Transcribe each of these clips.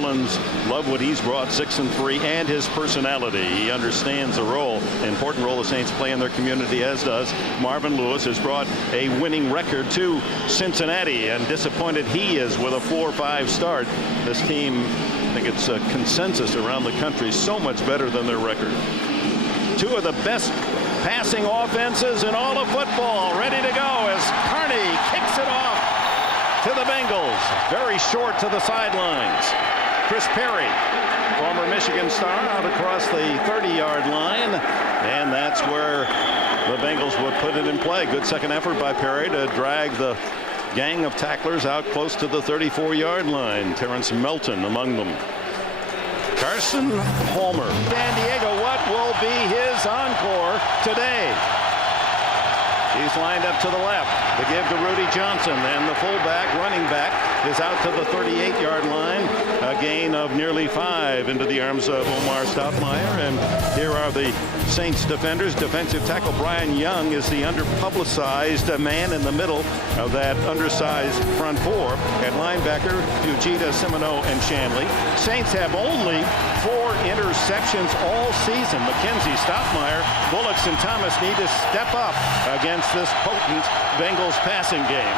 Orleans love what he's brought, 6-3, and his personality. He understands the role, important role the Saints play in their community, as does Marvin Lewis. Has brought a winning record to Cincinnati, and disappointed he is with a 4-5 start. This team, I think it's a consensus around the country, so much better than their record. Two of the best passing offenses in all of football ready to go as Carney kicks it off to the Bengals. Very short to the sidelines. Chris Perry, former Michigan star, out across the 30-yard line, and that's where the Bengals would put it in play. Good second effort by Perry to drag the gang of tacklers out close to the 34-yard line. Terrence Melton among them. Carson Palmer. San Diego, what will be his encore today? He's lined up to the left to give to Rudy Johnson, and the fullback, running back, is out to the 38-yard line. A gain of nearly 5 into the arms of Omar Stoudemire. And here are the Saints defenders. Defensive tackle Brian Young is the underpublicized man in the middle of that undersized front four. At linebacker, Fujita, Simoneau, and Shanley. Saints have only 4 interceptions all season. McKenzie, Stoudemire, Bullocks, and Thomas need to step up against this potent Bengals passing game.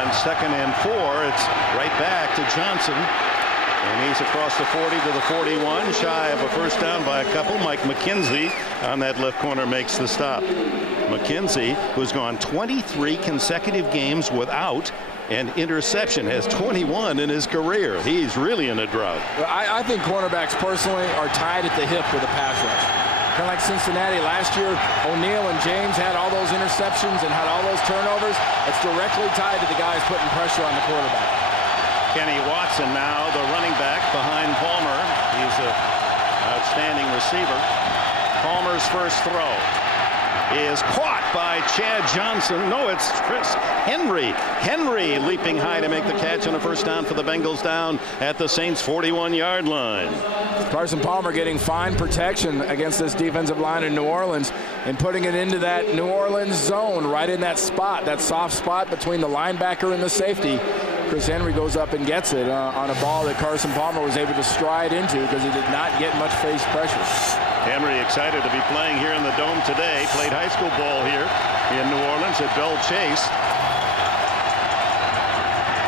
On 2nd and 4, it's right back to Johnson. And he's across the 40 to the 41, shy of a first down by a couple. Mike McKenzie on that left corner makes the stop. McKenzie, who's gone 23 consecutive games without an interception, has 21 in his career. He's really in a drought. Well, I think cornerbacks personally are tied at the hip with a pass rush. Kind of like Cincinnati last year, O'Neal and James had all those interceptions and had all those turnovers. It's directly tied to the guys putting pressure on the quarterback. Kenny Watson now the running back behind Palmer. He's an outstanding receiver. Palmer's first throw is caught by Chad Johnson. No, it's Chris Henry. Henry leaping high to make the catch on a first down for the Bengals down at the Saints' 41-yard line. Carson Palmer getting fine protection against this defensive line in New Orleans and putting it into that New Orleans zone, right in that spot, that soft spot between the linebacker and the safety. Chris Henry goes up and gets it on a ball that Carson Palmer was able to stride into because he did not get much face pressure. Henry excited to be playing here in the Dome today. Played high school ball here in New Orleans at Bell Chase.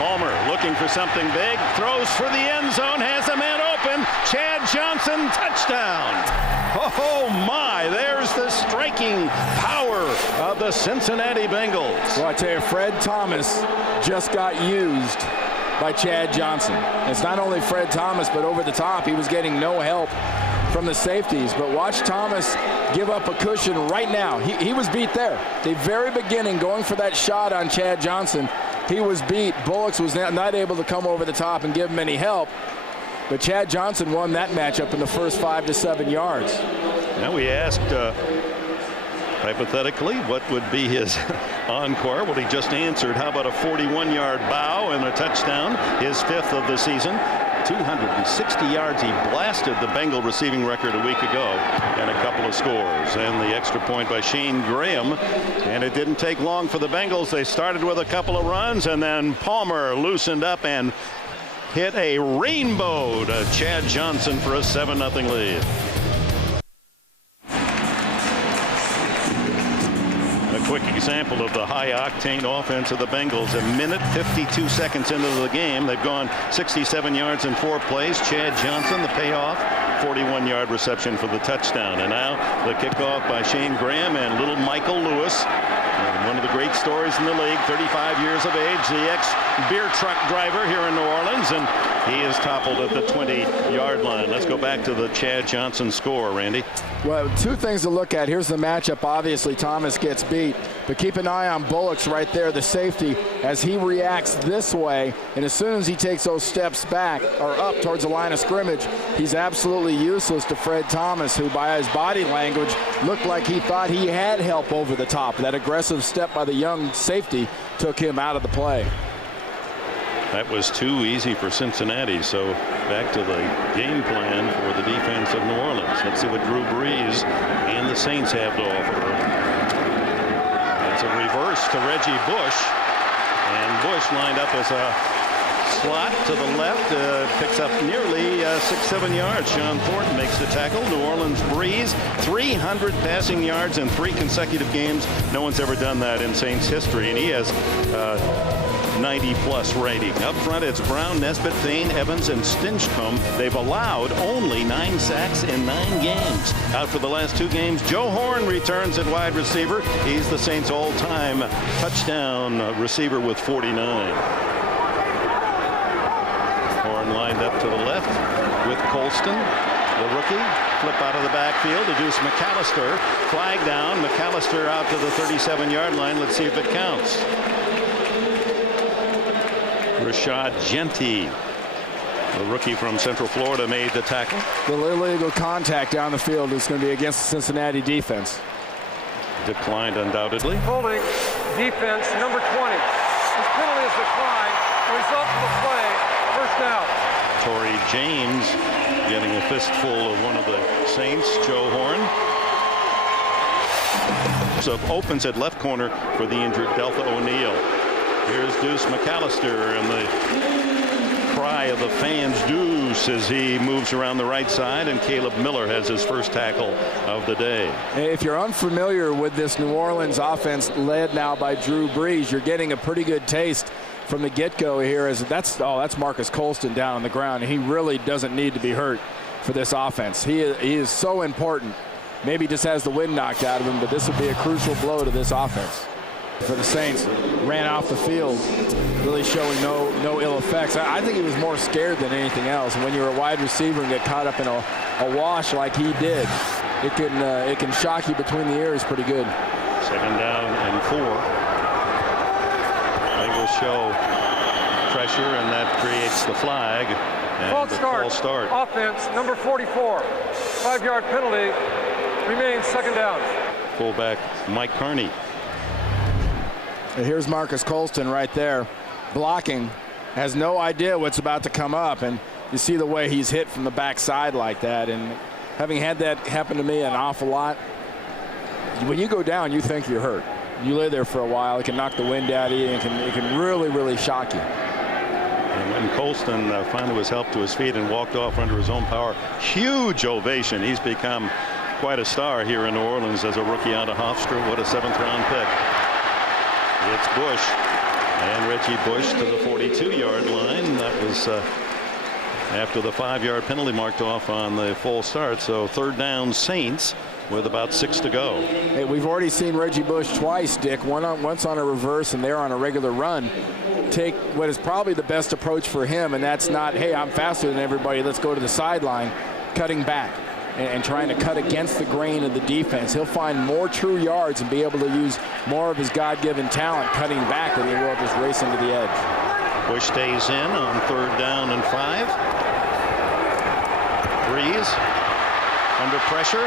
Palmer looking for something big. Throws for the end zone. Has a man open. Chad Johnson, touchdown. Oh my, there's the striking power of the Cincinnati Bengals. Well, I tell you, Fred Thomas just got used by Chad Johnson. It's not only Fred Thomas, but over the top, he was getting no help from the safeties. But watch Thomas give up a cushion right now. He was beat there. The very beginning, going for that shot on Chad Johnson, he was beat. Bullocks was not able to come over the top and give him any help. But Chad Johnson won that matchup in the first 5 to 7 yards. Now we asked hypothetically what would be his encore. Well, he just answered. How about a 41-yard bow and a touchdown, his 5th of the season. 260 yards. He blasted the Bengal receiving record a week ago, and a couple of scores, and the extra point by Shane Graham. And it didn't take long for the Bengals. They started with a couple of runs, and then Palmer loosened up and hit a rainbow to Chad Johnson for a 7-0 lead. A quick example of the high-octane offense of the Bengals. 1:52 seconds into the game, they've gone 67 yards in 4 plays. Chad Johnson, the payoff, 41-yard reception for the touchdown. And now the kickoff by Shane Graham and little Michael Lewis. One of the great stories in the league, 35 years of age, the ex-beer truck driver here in New Orleans, and he is toppled at the 20-yard line. Let's go back to the Chad Johnson score, Randy. Well, 2 things to look at. Here's the matchup. Obviously, Thomas gets beat, but keep an eye on Bullocks right there, the safety, as he reacts this way, and as soon as he takes those steps back or up towards the line of scrimmage, he's absolutely useless to Fred Thomas, who by his body language looked like he thought he had help over the top. That aggressive step by the young safety took him out of the play. That was too easy for Cincinnati, so back to the game plan for the defense of New Orleans. Let's see what Drew Brees and the Saints have to offer. It's a reverse to Reggie Bush, And Bush lined up as a slot to the left, picks up nearly 6-7 yards. Sean Thornton makes the tackle. New Orleans Brees, 300 passing yards in 3 consecutive games. No one's ever done that in Saints history, and he has 90-plus rating. Up front, it's Brown, Nesbitt, Thane, Evans, and Stinchcomb. They've allowed only 9 sacks in 9 games. Out for the last 2 games, Joe Horn returns at wide receiver. He's the Saints' all-time touchdown receiver with 49. Lined up to the left with Colston, the rookie. Flip out of the backfield to Deuce McAllister. Flag down. McAllister out to the 37-yard line. Let's see if it counts. Rashad Jeanty, the rookie from Central Florida, made the tackle. The illegal contact down the field is going to be against the Cincinnati defense. Declined undoubtedly. Holding defense number 20. His penalty is declined. Result of the play. First down. Torrey James getting a fistful of one of the Saints, Joe Horn. So opens at left corner for the injured Deltha O'Neal. Here's Deuce McAllister, and the cry of the fans, Deuce, as he moves around the right side, and Caleb Miller has his first tackle of the day. If you're unfamiliar with this New Orleans offense led now by Drew Brees, you're getting a pretty good taste from the get-go here. As that's Marcus Colston down on the ground. He really doesn't need to be hurt for this offense. He is so important. Maybe just has the wind knocked out of him, but this would be a crucial blow to this offense. For the Saints, ran off the field, really showing no ill effects. I think he was more scared than anything else. And when you're a wide receiver and get caught up in a wash like he did, it can shock you between the ears pretty good. 2nd down and 4. Bengals show pressure, and that creates the flag. And false start. Offense number 44. 5-yard penalty. Remains 2nd down. Fullback Mike Carney. And here's Marcus Colston right there, blocking, has no idea what's about to come up, and you see the way he's hit from the backside like that. And having had that happen to me an awful lot, when you go down, you think you're hurt. You lay there for a while, it can knock the wind out of you, and it can really, really shock you. And when Colston finally was helped to his feet and walked off under his own power, huge ovation. He's become quite a star here in New Orleans as a rookie out of Hofstra. What a 7th-round pick. It's Bush, and Reggie Bush to the 42-yard line. That was after the 5-yard penalty marked off on the full start. So 3rd down Saints with about 6 to go. Hey, we've already seen Reggie Bush twice, Dick. Once on a reverse and they're on a regular run. Take what is probably the best approach for him, and that's not, hey, I'm faster than everybody, let's go to the sideline. Cutting back and trying to cut against the grain of the defense. He'll find more true yards and be able to use more of his God-given talent cutting back than he will just racing to the edge. Bush stays in on 3rd down and 5. Brees under pressure,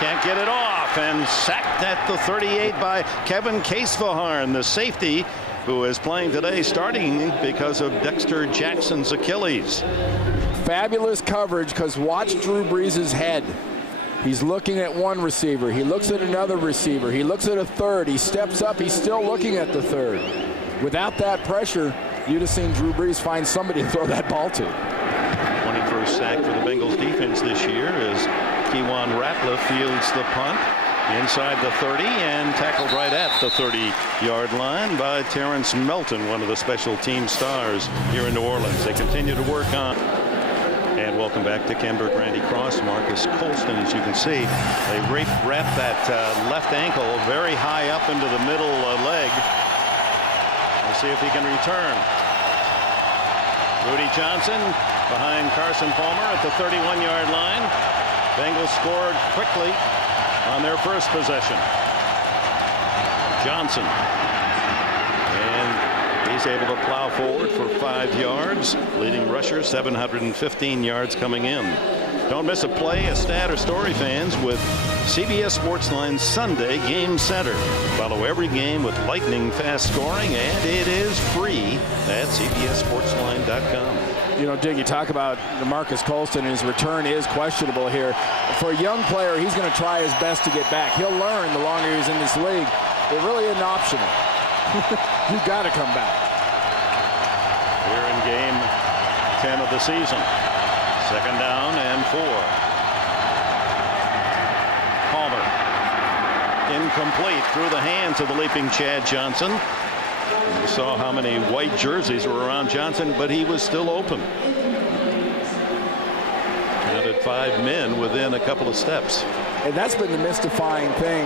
can't get it off, and sacked at the 38 by Kevin Casefaharn, the safety who is playing today, starting because of Dexter Jackson's Achilles. Fabulous coverage, because watch Drew Brees' head. He's looking at one receiver. He looks at another receiver. He looks at a third. He steps up. He's still looking at the third. Without that pressure, you'd have seen Drew Brees find somebody to throw that ball to. 21st sack for the Bengals defense this year as Kewan Ratliff fields the punt inside the 30 and tackled right at the 30-yard line by Terrence Melton, one of the special team stars here in New Orleans. They continue to work on. And welcome back to Kenberg, Randy Cross, Marcus Colston. As you can see, they wrap that left ankle very high up into the middle leg. We'll see if he can return. Rudy Johnson behind Carson Palmer at the 31-yard line. Bengals scored quickly on their first possession. Johnson. And he's able to plow forward for 5 yards. Leading rusher, 715 yards coming in. Don't miss a play, a stat, or story, fans, with CBS Sportsline Sunday Game Center. Follow every game with lightning-fast scoring, and it is free at CBSSportsline.com. You know, Dig, you talk about Marcus Colston, and his return is questionable here. For a young player, he's going to try his best to get back. He'll learn the longer he's in this league. It really isn't optional. You've got to come back. 10 of the season. Second down and 4. Palmer. Incomplete through the hands of the leaping Chad Johnson. You saw how many white jerseys were around Johnson, but he was still open. Counted 5 men within a couple of steps. And that's been the mystifying thing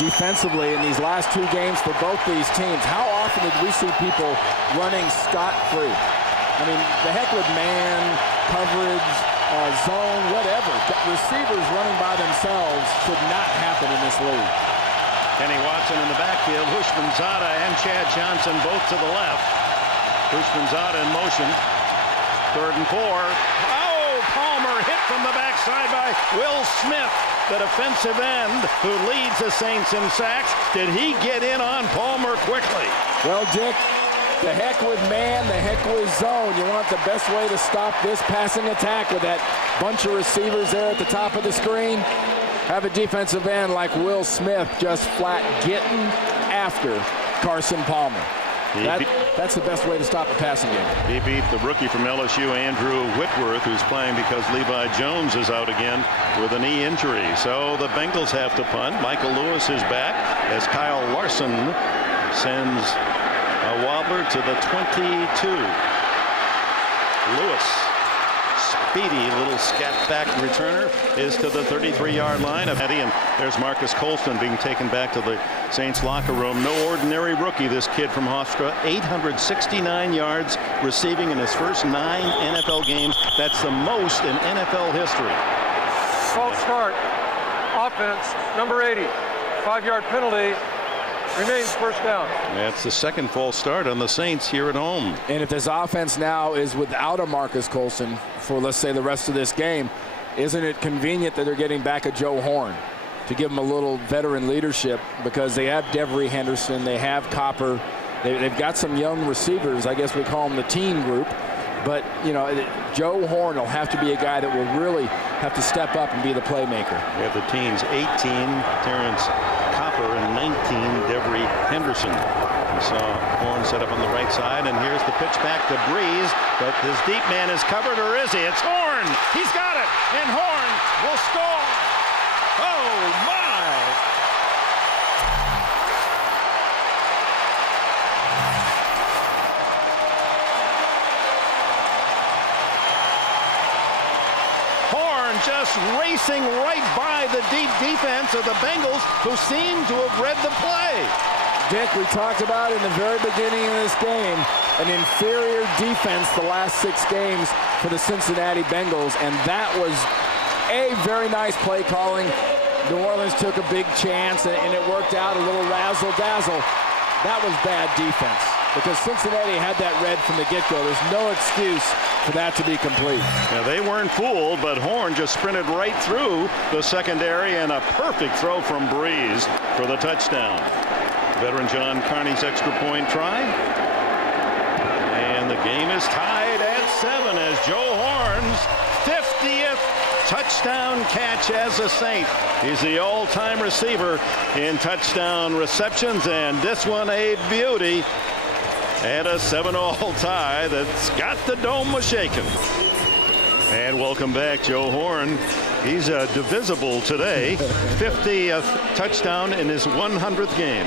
defensively in these last 2 games for both these teams. How often did we see people running scot-free? I mean, the heck with man, coverage, zone, whatever. Receivers running by themselves could not happen in this league. Kenny Watson in the backfield. Hushmanzada and Chad Johnson both to the left. Hushmanzada in motion. 3rd and 4. Oh, Palmer hit from the backside by Will Smith, the defensive end who leads the Saints in sacks. Did he get in on Palmer quickly? Well, Dick, the heck with man, the heck with zone. You want the best way to stop this passing attack with that bunch of receivers there at the top of the screen? Have a defensive end like Will Smith just flat getting after Carson Palmer. That's the best way to stop a passing game. He beat the rookie from LSU, Andrew Whitworth, who's playing because Levi Jones is out again with a knee injury. So the Bengals have to punt. Michael Lewis is back as Kyle Larson sends a wobbler to the 22. Lewis, speedy little scat back returner, is to the 33-yard line of Eddie, and there's Marcus Colston being taken back to the Saints locker room. No ordinary rookie, this kid from Hofstra. 869 yards receiving in his first 9 NFL games. That's the most in NFL history. False start. Offense, number 80. 5-yard penalty. Remains first down. That's the second false start on the Saints here at home. And if this offense now is without a Marcus Colston for, let's say, the rest of this game, isn't it convenient that they're getting back a Joe Horn to give them a little veteran leadership, because they have Devery Henderson, they have Copper, they've got some young receivers. I guess we call them the teen group. But, you know, Joe Horn will have to be a guy that will really have to step up and be the playmaker. We have the teens, 18, Terrence Copper, and 19, Devery Henderson. We saw Horn set up on the right side, and here's the pitch back to Brees, but his deep man is covered, or is he? It's Horn! He's got it, and Horn will score! Oh, my! Just racing right by the deep defense of the Bengals, who seem to have read the play. Dick, we talked about in the very beginning of this game an inferior defense the last 6 games for the Cincinnati Bengals, and that was a very nice play calling. New Orleans took a big chance, and it worked out, a little razzle-dazzle. That was bad defense, because Cincinnati had that red from the get-go. There's no excuse for that to be complete. Now, they weren't fooled, but Horn just sprinted right through the secondary, and a perfect throw from Brees for the touchdown. Veteran John Carney's extra point try. And the game is tied at 7 as Joe Horn's 50th touchdown catch as a Saint. He's the all-time receiver in touchdown receptions, and this one a beauty. And a 7-all tie that's got the dome was shaken. And welcome back, Joe Horn. He's divisible today. 50th touchdown in his 100th game.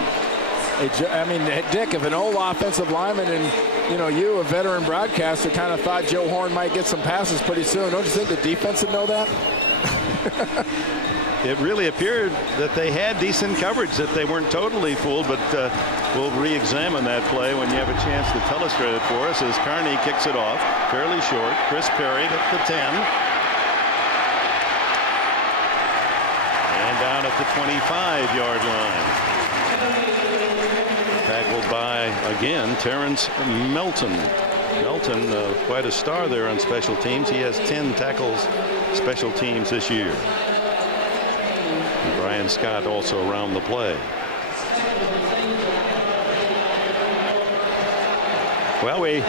I mean, Dick, if an old offensive lineman and, you, a veteran broadcaster, kind of thought Joe Horn might get some passes pretty soon, don't you think the defense would know that? It really appeared that they had decent coverage, that they weren't totally fooled, but we'll re-examine that play when you have a chance to illustrate it for us as Carney kicks it off fairly short. Chris Perry at the 10. And down at the 25-yard line. Tackled by, again, Terrence Melton. Melton, quite a star there on special teams. He has 10 tackles special teams this year. Brian Scott also around the play. Well, we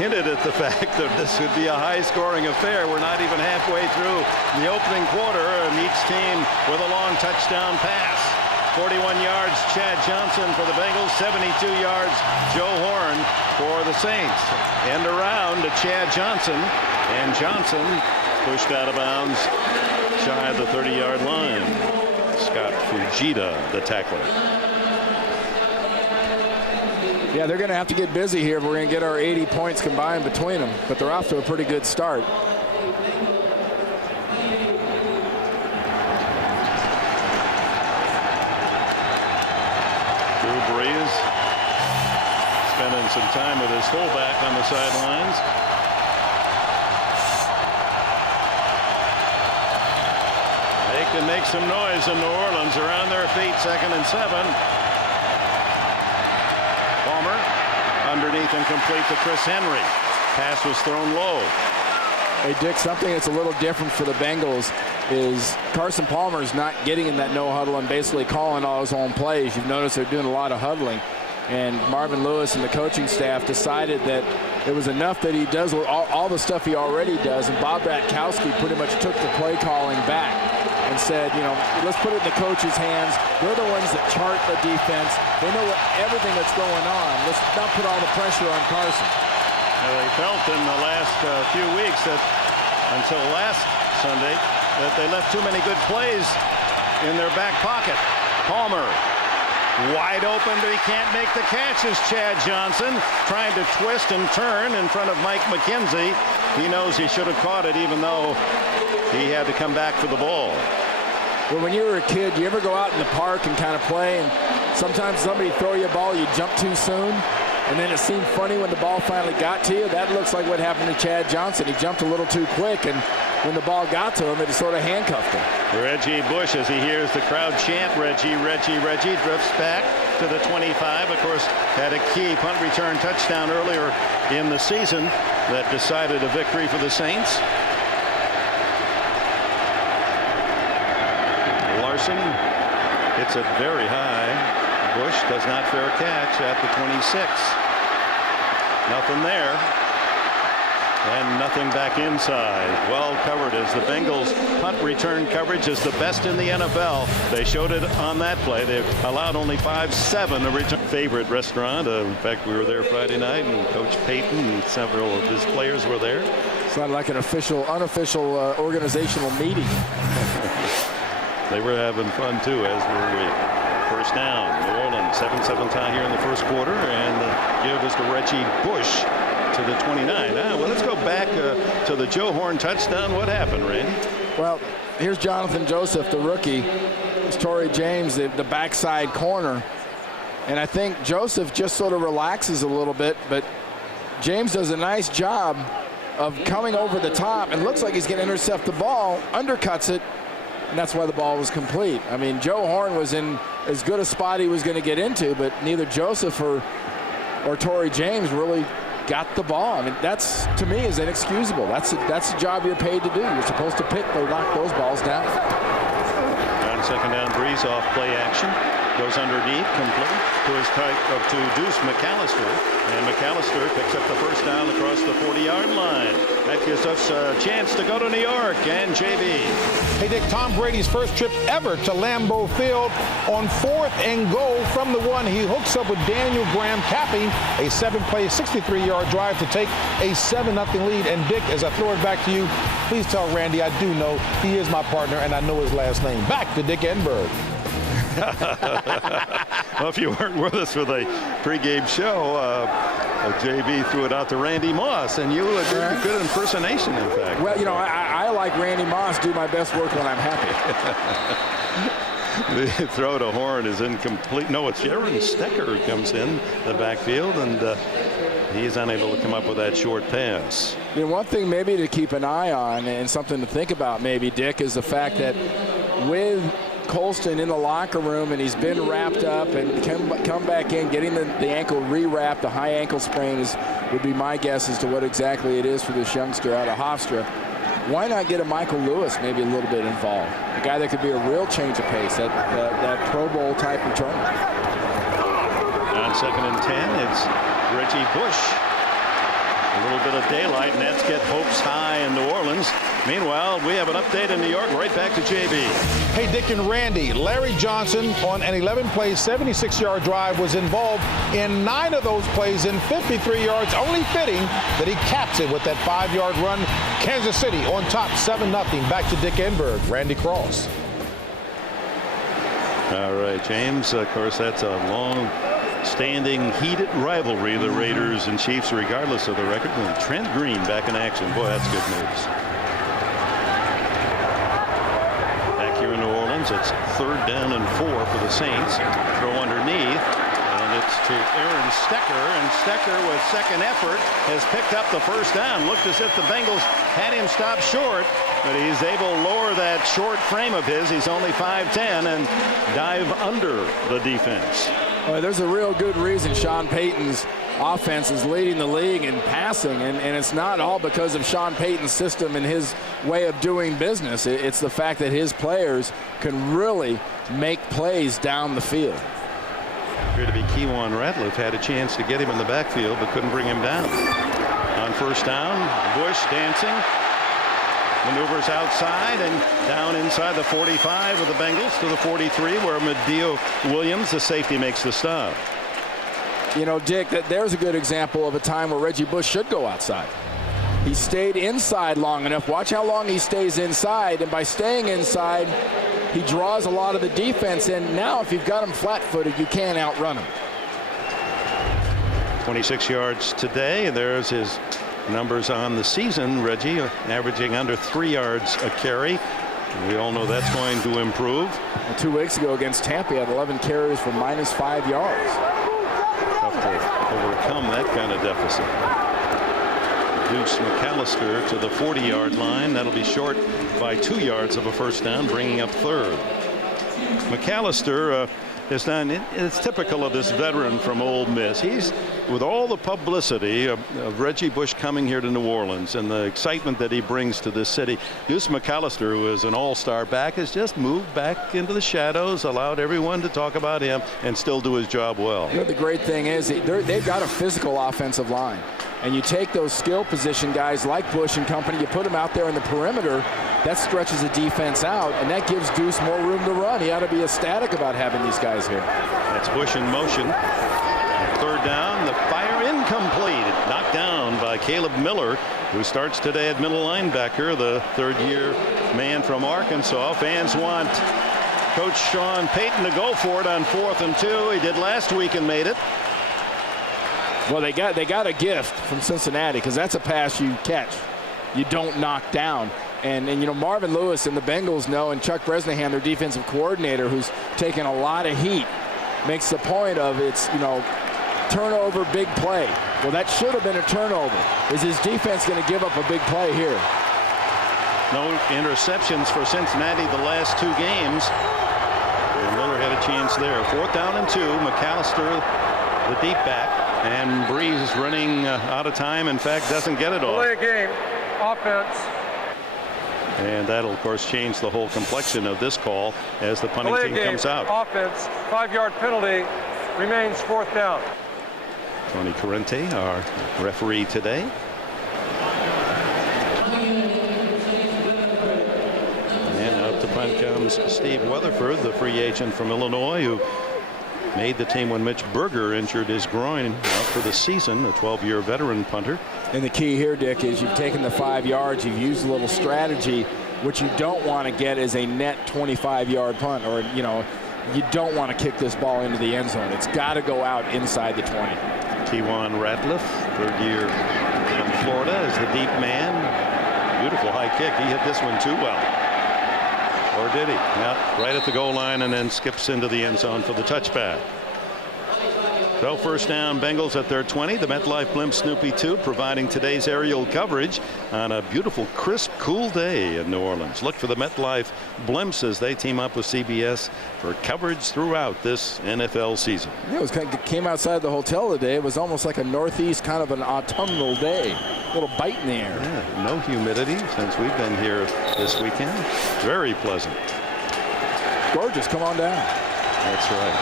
hinted at the fact that this would be a high-scoring affair. We're not even halfway through the opening quarter, and each team with a long touchdown pass. 41 yards, Chad Johnson for the Bengals. 72 yards, Joe Horn for the Saints. End around to Chad Johnson, and Johnson pushed out of bounds shy of the 30-yard line. Scott Fujita, the tackler. Yeah, they're going to have to get busy here if we're going to get our 80 points combined between them, but they're off to a pretty good start. Drew Brees spending some time with his fullback on the sidelines. They can make some noise in New Orleans. Around their feet, 2nd and 7. Palmer underneath and complete to Chris Henry. Pass was thrown low. Hey, Dick, something that's a little different for the Bengals is Carson Palmer is not getting in that no huddle and basically calling all his own plays. You've noticed they're doing a lot of huddling. And Marvin Lewis and the coaching staff decided that it was enough that he does all the stuff he already does. And Bob Ratkowski pretty much took the play calling back and said, you know, let's put it in the coach's hands. They're the ones that chart the defense. They know everything that's going on. Let's not put all the pressure on Carson. Now, they felt in the last few weeks that until last Sunday that they left too many good plays in their back pocket. Palmer wide open, but he can't make the catch as Chad Johnson trying to twist and turn in front of Mike McKenzie. He knows he should have caught it even though he had to come back for the ball. Well, when you were a kid, you ever go out in the park and kind of play, and sometimes somebody throw you a ball, you jump too soon, and then it seemed funny when the ball finally got to you? That looks like what happened to Chad Johnson. He jumped a little too quick, and when the ball got to him, it sort of handcuffed him. Reggie Bush, as he hears the crowd chant, Reggie, Reggie, Reggie, drifts back to the 25. Of course, had a key punt return touchdown earlier in the season that decided a victory for the Saints. Larson hits it very high. Bush does not fair catch at the 26. Nothing there. And nothing back inside. Well covered as the Bengals punt return coverage is the best in the NFL. They showed it on that play. They've allowed only 5-7 a return. Favorite restaurant. In fact, we were there Friday night, and Coach Payton and several of his players were there. Sounded like an unofficial organizational meeting. They were having fun too, as were we. First down, New Orleans, 7-7 tie here in the first quarter, and the give is to Reggie Bush to the 29. Well, let's go back to the Joe Horn touchdown. What happened, Randy? Well, here's Jonathan Joseph, the rookie. It's Torrey James, the backside corner. And I think Joseph just sort of relaxes a little bit, but James does a nice job of coming over the top and looks like he's going to intercept the ball, undercuts it, and that's why the ball was complete. I mean, Joe Horn was in as good a spot he was going to get into, but neither Joseph or Torrey James really got the ball. I mean, that's, to me, is inexcusable. That's the job you're paid to do. You're supposed to pick or knock those balls down. On second down, Brees off play action. Goes underneath, complete to Deuce McAllister. And McAllister picks up the first down across the 40-yard line. That gives us a chance to go to New York. And JB. Hey, Dick, Tom Brady's first trip ever to Lambeau Field on 4th and goal from the 1. He hooks up with Daniel Graham, capping a 7-play, 63-yard drive to take a 7-0 lead. And, Dick, as I throw it back to you, please tell Randy I do know he is my partner and I know his last name. Back to Dick Enberg. Well, if you weren't with us for the pregame show, JB threw it out to Randy Moss, and you did a good impersonation, in fact. Well, you know, I like Randy Moss, do my best work when I'm happy. The throw to Horn is incomplete. No, it's Aaron Stecker who comes in the backfield, and he's unable to come up with that short pass. You know, one thing maybe to keep an eye on and something to think about maybe, Dick, is the fact that with Colston in the locker room, and he's been wrapped up and come back in, getting the ankle rewrapped, the high ankle sprain would be my guess as to what exactly it is for this youngster out of Hofstra. Why not get a Michael Lewis maybe a little bit involved? A guy that could be a real change of pace, that Pro Bowl type returner. On second and 10, it's Reggie Bush. little bit of daylight, Nets get hopes high in New Orleans. Meanwhile, we have an update in New York. Right back to JB. Hey, Dick and Randy, Larry Johnson on an 11-play, 76-yard drive was involved in 9 of those plays in 53 yards. Only fitting that he caps it with that 5-yard run. Kansas City on top, 7-0. Back to Dick Enberg, Randy Cross. All right, James. Of course, that's a long-standing, heated rivalry, the Raiders and Chiefs, regardless of the record. And Trent Green back in action. Boy, that's good news. Back here in New Orleans, it's 3rd down and 4 for the Saints. Throw underneath, and it's to Aaron Stecker. And Stecker, with second effort, has picked up the first down. Looked as if the Bengals had him stopped short, but he's able to lower that short frame of his. He's only 5'10", and dive under the defense. Well, there's a real good reason Sean Payton's offense is leading the league in passing, and it's not all because of Sean Payton's system and his way of doing business. It's the fact that his players can really make plays down the field. Appeared to be Keywan Ratliff had a chance to get him in the backfield, but couldn't bring him down. On first down, Bush dancing. Maneuvers outside and down inside the 45 of the Bengals to the 43, where Medio Williams, the safety, makes the stop. You know, Dick, there's a good example of a time where Reggie Bush should go outside. He stayed inside long enough. Watch how long he stays inside, and by staying inside, he draws a lot of the defense in. Now, if you've got him flat-footed, you can't outrun him. 26 yards today, and there's his numbers on the season. Reggie averaging under 3 yards a carry. We all know that's going to improve. 2 weeks ago against Tampa, he had 11 carries for -5 yards. Tough to overcome that kind of deficit. Deuce McAllister to the 40-yard line. That'll be short by 2 yards of a first down, bringing up 3rd. McAllister is done. It's typical of this veteran from Ole Miss. He's, with all the publicity of Reggie Bush coming here to New Orleans and the excitement that he brings to this city, Deuce McAllister, who is an all-star back, has just moved back into the shadows, allowed everyone to talk about him, and still do his job well. You know, the great thing is they've got a physical offensive line. And you take those skill position guys like Bush and company, you put them out there in the perimeter, that stretches the defense out, and that gives Deuce more room to run. He ought to be ecstatic about having these guys here. That's Bush in motion. 3rd down, the fire incomplete. Knocked down by Caleb Miller, who starts today at middle linebacker, the 3rd-year man from Arkansas. Fans want Coach Sean Payton to go for it on 4th and 2. He did last week and made it. Well, they got a gift from Cincinnati, because that's a pass you catch. You don't knock down. And you know, Marvin Lewis and the Bengals know, and Chuck Bresnahan, their defensive coordinator, who's taken a lot of heat, makes the point of it's, you know, turnover, big play. Well, that should have been a turnover. Is his defense going to give up a big play here? No interceptions for Cincinnati the last 2 games. And Miller had a chance there. 4th down and 2. McAllister, the deep back. And Brees running out of time. In fact, doesn't get it off. Delay game, offense. And that'll, of course, change the whole complexion of this call as the punting Delay team game, comes out. Offense, 5-yard penalty, remains 4th down. Tony Corrente, our referee today. And out to punt comes Steve Weatherford, the free agent from Illinois, who made the team when Mitch Berger injured his groin, out for the season, a 12-year veteran punter. And the key here, Dick, is you've taken the 5 yards, you've used a little strategy. What you don't want to get is a net 25-yard punt, or, you know, you don't want to kick this ball into the end zone. It's got to go out inside the 20. Keywan Ratliff, 3rd year from Florida, is the deep man. Beautiful high kick. He hit this one too well. Or did he? Yeah, right at the goal line, and then skips into the end zone for the touchback. So 1st down, Bengals at their 20. The MetLife Blimp Snoopy 2 providing today's aerial coverage on a beautiful, crisp, cool day in New Orleans. Look for the MetLife Blimps as they team up with CBS for coverage throughout this NFL season. Yeah, it came outside the hotel today. It was almost like a northeast, kind of an autumnal day. A little bite in the air. Yeah, no humidity since we've been here this weekend. Very pleasant. Gorgeous. Come on down. That's right.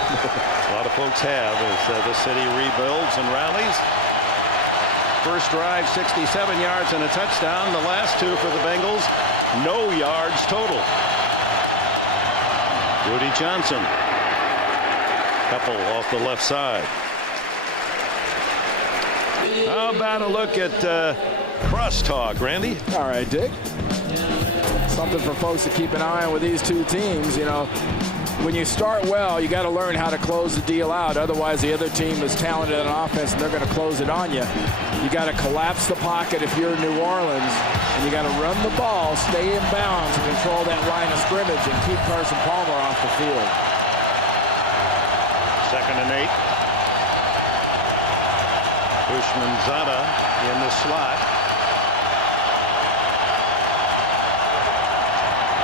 A lot of folks have as the city rebuilds and rallies. First drive, 67 yards and a touchdown. The last two for the Bengals, no yards total. Rudy Johnson, couple off the left side. How about a look at crosstalk, Randy? All right, Dick. Something for folks to keep an eye on with these two teams. You know, when you start well, you got to learn how to close the deal out. Otherwise, the other team is talented on offense, and they're going to close it on you. You got to collapse the pocket if you're New Orleans, and you got to run the ball, stay in bounds, and control that line of scrimmage, and keep Carson Palmer off the field. 2nd and 8. Bushman-Zada in the slot.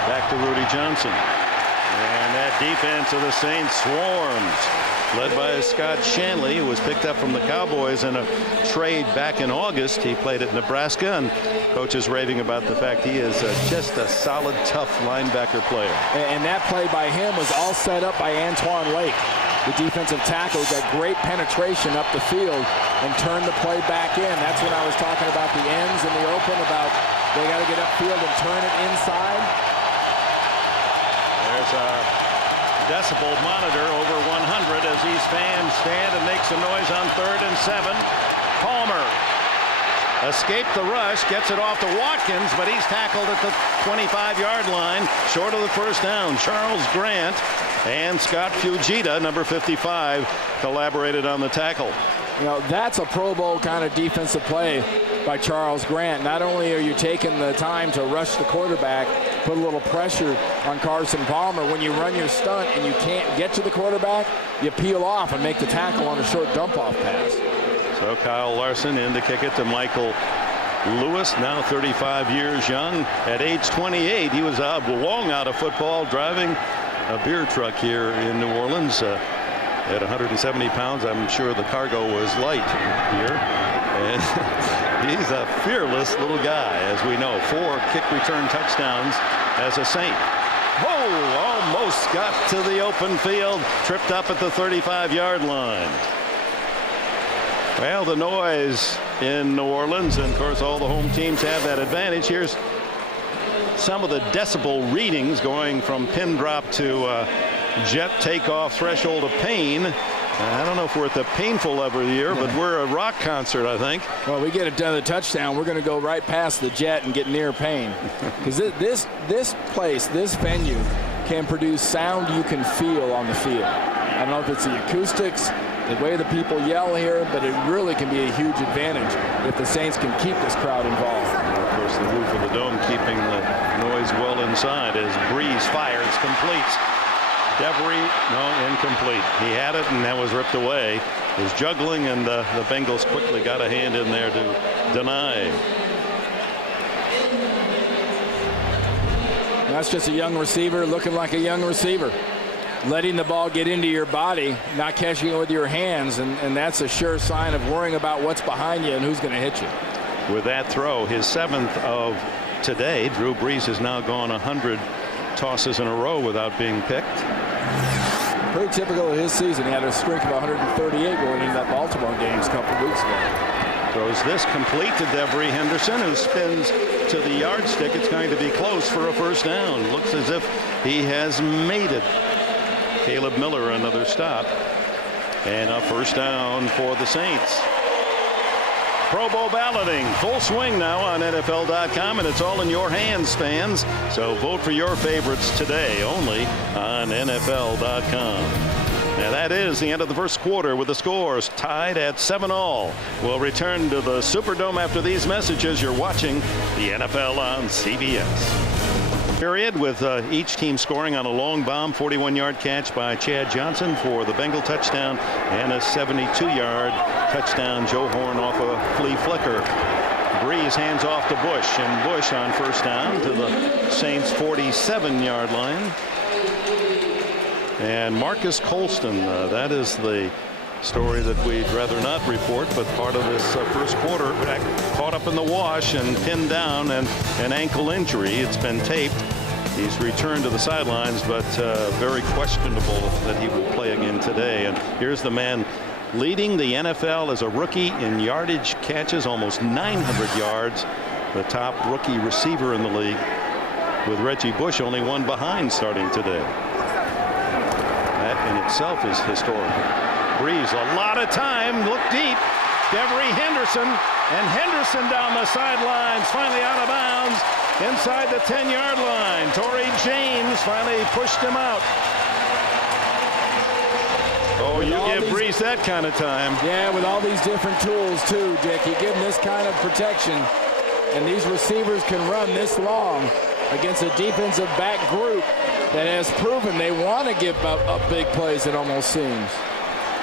Back to Rudy Johnson. And that defense of the Saints swarms. Led by Scott Shanley, who was picked up from the Cowboys in a trade back in August. He played at Nebraska, and coach is raving about the fact he is just a solid, tough linebacker player. And that play by him was all set up by Antoine Lake, the defensive tackle. Got great penetration up the field and turned the play back in. That's when I was talking about the ends in the open, about they got to get upfield and turn it inside. There's a decibel monitor over 100 as these fans stand and makes a noise on 3rd and 7. Palmer escaped the rush, gets it off to Watkins, but he's tackled at the 25-yard line, short of the first down. Charles Grant and Scott Fujita, number 55, collaborated on the tackle. You know, that's a Pro Bowl kind of defensive play by Charles Grant. Not only are you taking the time to rush the quarterback, put a little pressure on Carson Palmer. When you run your stunt and you can't get to the quarterback, you peel off and make the tackle on a short dump-off pass. So Kyle Larson in to kick it to Michael Lewis, now 35 years young. At age 28, he was long out of football, driving a beer truck here in New Orleans. At 170 pounds, I'm sure the cargo was light here. And he's a fearless little guy, as we know. 4 kick return touchdowns as a Saint. Oh, almost got to the open field, tripped up at the 35-yard line. Well, the noise in New Orleans, and of course all the home teams have that advantage. Here's some of the decibel readings going from pin drop to jet takeoff threshold of pain. I don't know if we're at the painful level of the year, but we're a rock concert, I think. Well, we get another touchdown, we're going to go right past the jet and get near pain. Because this place, this venue, can produce sound you can feel on the field. I don't know if it's the acoustics, the way the people yell here, but it really can be a huge advantage if the Saints can keep this crowd involved. And of course, the roof of the dome keeping the noise well inside as Brees fires, complete. Devery, no, incomplete. He had it, and that was ripped away. It was juggling, and the Bengals quickly got a hand in there to deny. That's just a young receiver looking like a young receiver. Letting the ball get into your body, not catching it with your hands, and that's a sure sign of worrying about what's behind you and who's going to hit you. With that throw, his 7th of today, Drew Brees has now gone 100 tosses in a row without being picked. Pretty typical of his season. He had a streak of 138 going into that Baltimore games a couple weeks ago. Throws this complete to Devery Henderson, who spins to the yardstick. It's going to be close for a first down. Looks as if he has made it. Caleb Miller, another stop, and a first down for the Saints. Pro Bowl balloting full swing now on NFL.com, and it's all in your hands, fans. So vote for your favorites today only on NFL.com. Now that is the end of the first quarter, with the scores tied at 7-all. We'll return to the Superdome after these messages. You're watching the NFL on CBS. Period, with each team scoring on a long bomb. 41-yard catch by Chad Johnson for the Bengal touchdown, and a 72-yard touchdown, Joe Horn, off a flea flicker. Brees hands off to Bush, and Bush on first down to the Saints 47-yard line. And Marcus Colston, that is the story that we'd rather not report, but part of this first quarter, caught up in the wash and pinned down, and an ankle injury. It's been taped. He's returned to the sidelines, but very questionable that he will play again today. And here's the man leading the NFL as a rookie in yardage catches, almost 900 yards. The top rookie receiver in the league, with Reggie Bush only one behind starting today. That in itself is historical. Brees, a lot of time, look deep. Devery Henderson, and Henderson down the sidelines, finally out of bounds inside the 10-yard line. Torrey James finally pushed him out. Oh, you give Brees that kind of time. Yeah, with all these different tools too, Dick. You give him this kind of protection, and these receivers can run this long against a defensive back group that has proven they want to give up big plays, it almost seems.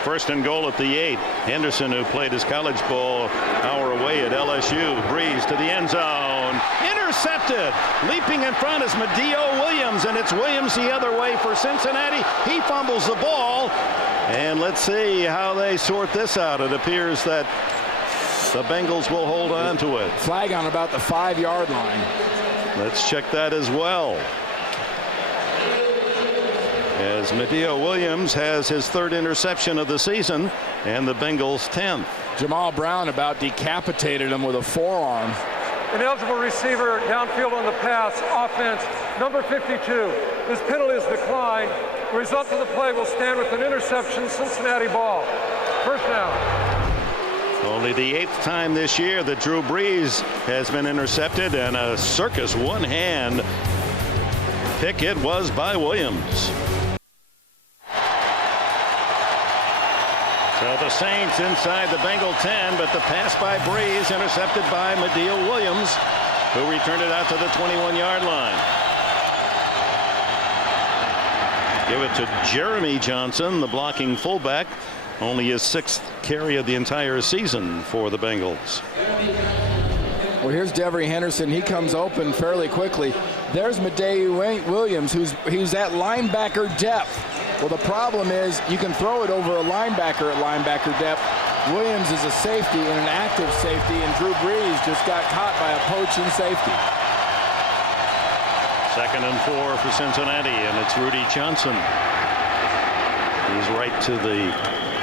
First and goal at the 8. Henderson, who played his college ball hour away at LSU. Brees to the end zone. Intercepted. Leaping in front is Medeo Williams, and it's Williams the other way for Cincinnati. He fumbles the ball. And let's see how they sort this out. It appears that the Bengals will hold on to it. Flag on about the 5-yard line. Let's check that as well. As Medeo Williams has his 3rd interception of the season, and the Bengals 10th. Jamal Brown about decapitated him with a forearm. An eligible receiver downfield on the pass. Offense, number 52. This penalty is declined. The result of the play will stand with an interception. Cincinnati ball. First down. Only the 8th time this year that Drew Brees has been intercepted, and a circus one-hand pick it was by Williams. So the Saints inside the Bengal 10, but the pass by Brees intercepted by Medeo Williams, who returned it out to the 21-yard line. Give it to Jeremy Johnson, the blocking fullback. Only his 6th carry of the entire season for the Bengals. Well, here's Devery Henderson. He comes open fairly quickly. There's Medeo Williams, who's at linebacker depth. Well, the problem is you can throw it over a linebacker at linebacker depth. Williams is a safety and an active safety, and Drew Brees just got caught by a poaching safety. 2nd and 4 for Cincinnati, and it's Rudy Johnson. He's right to the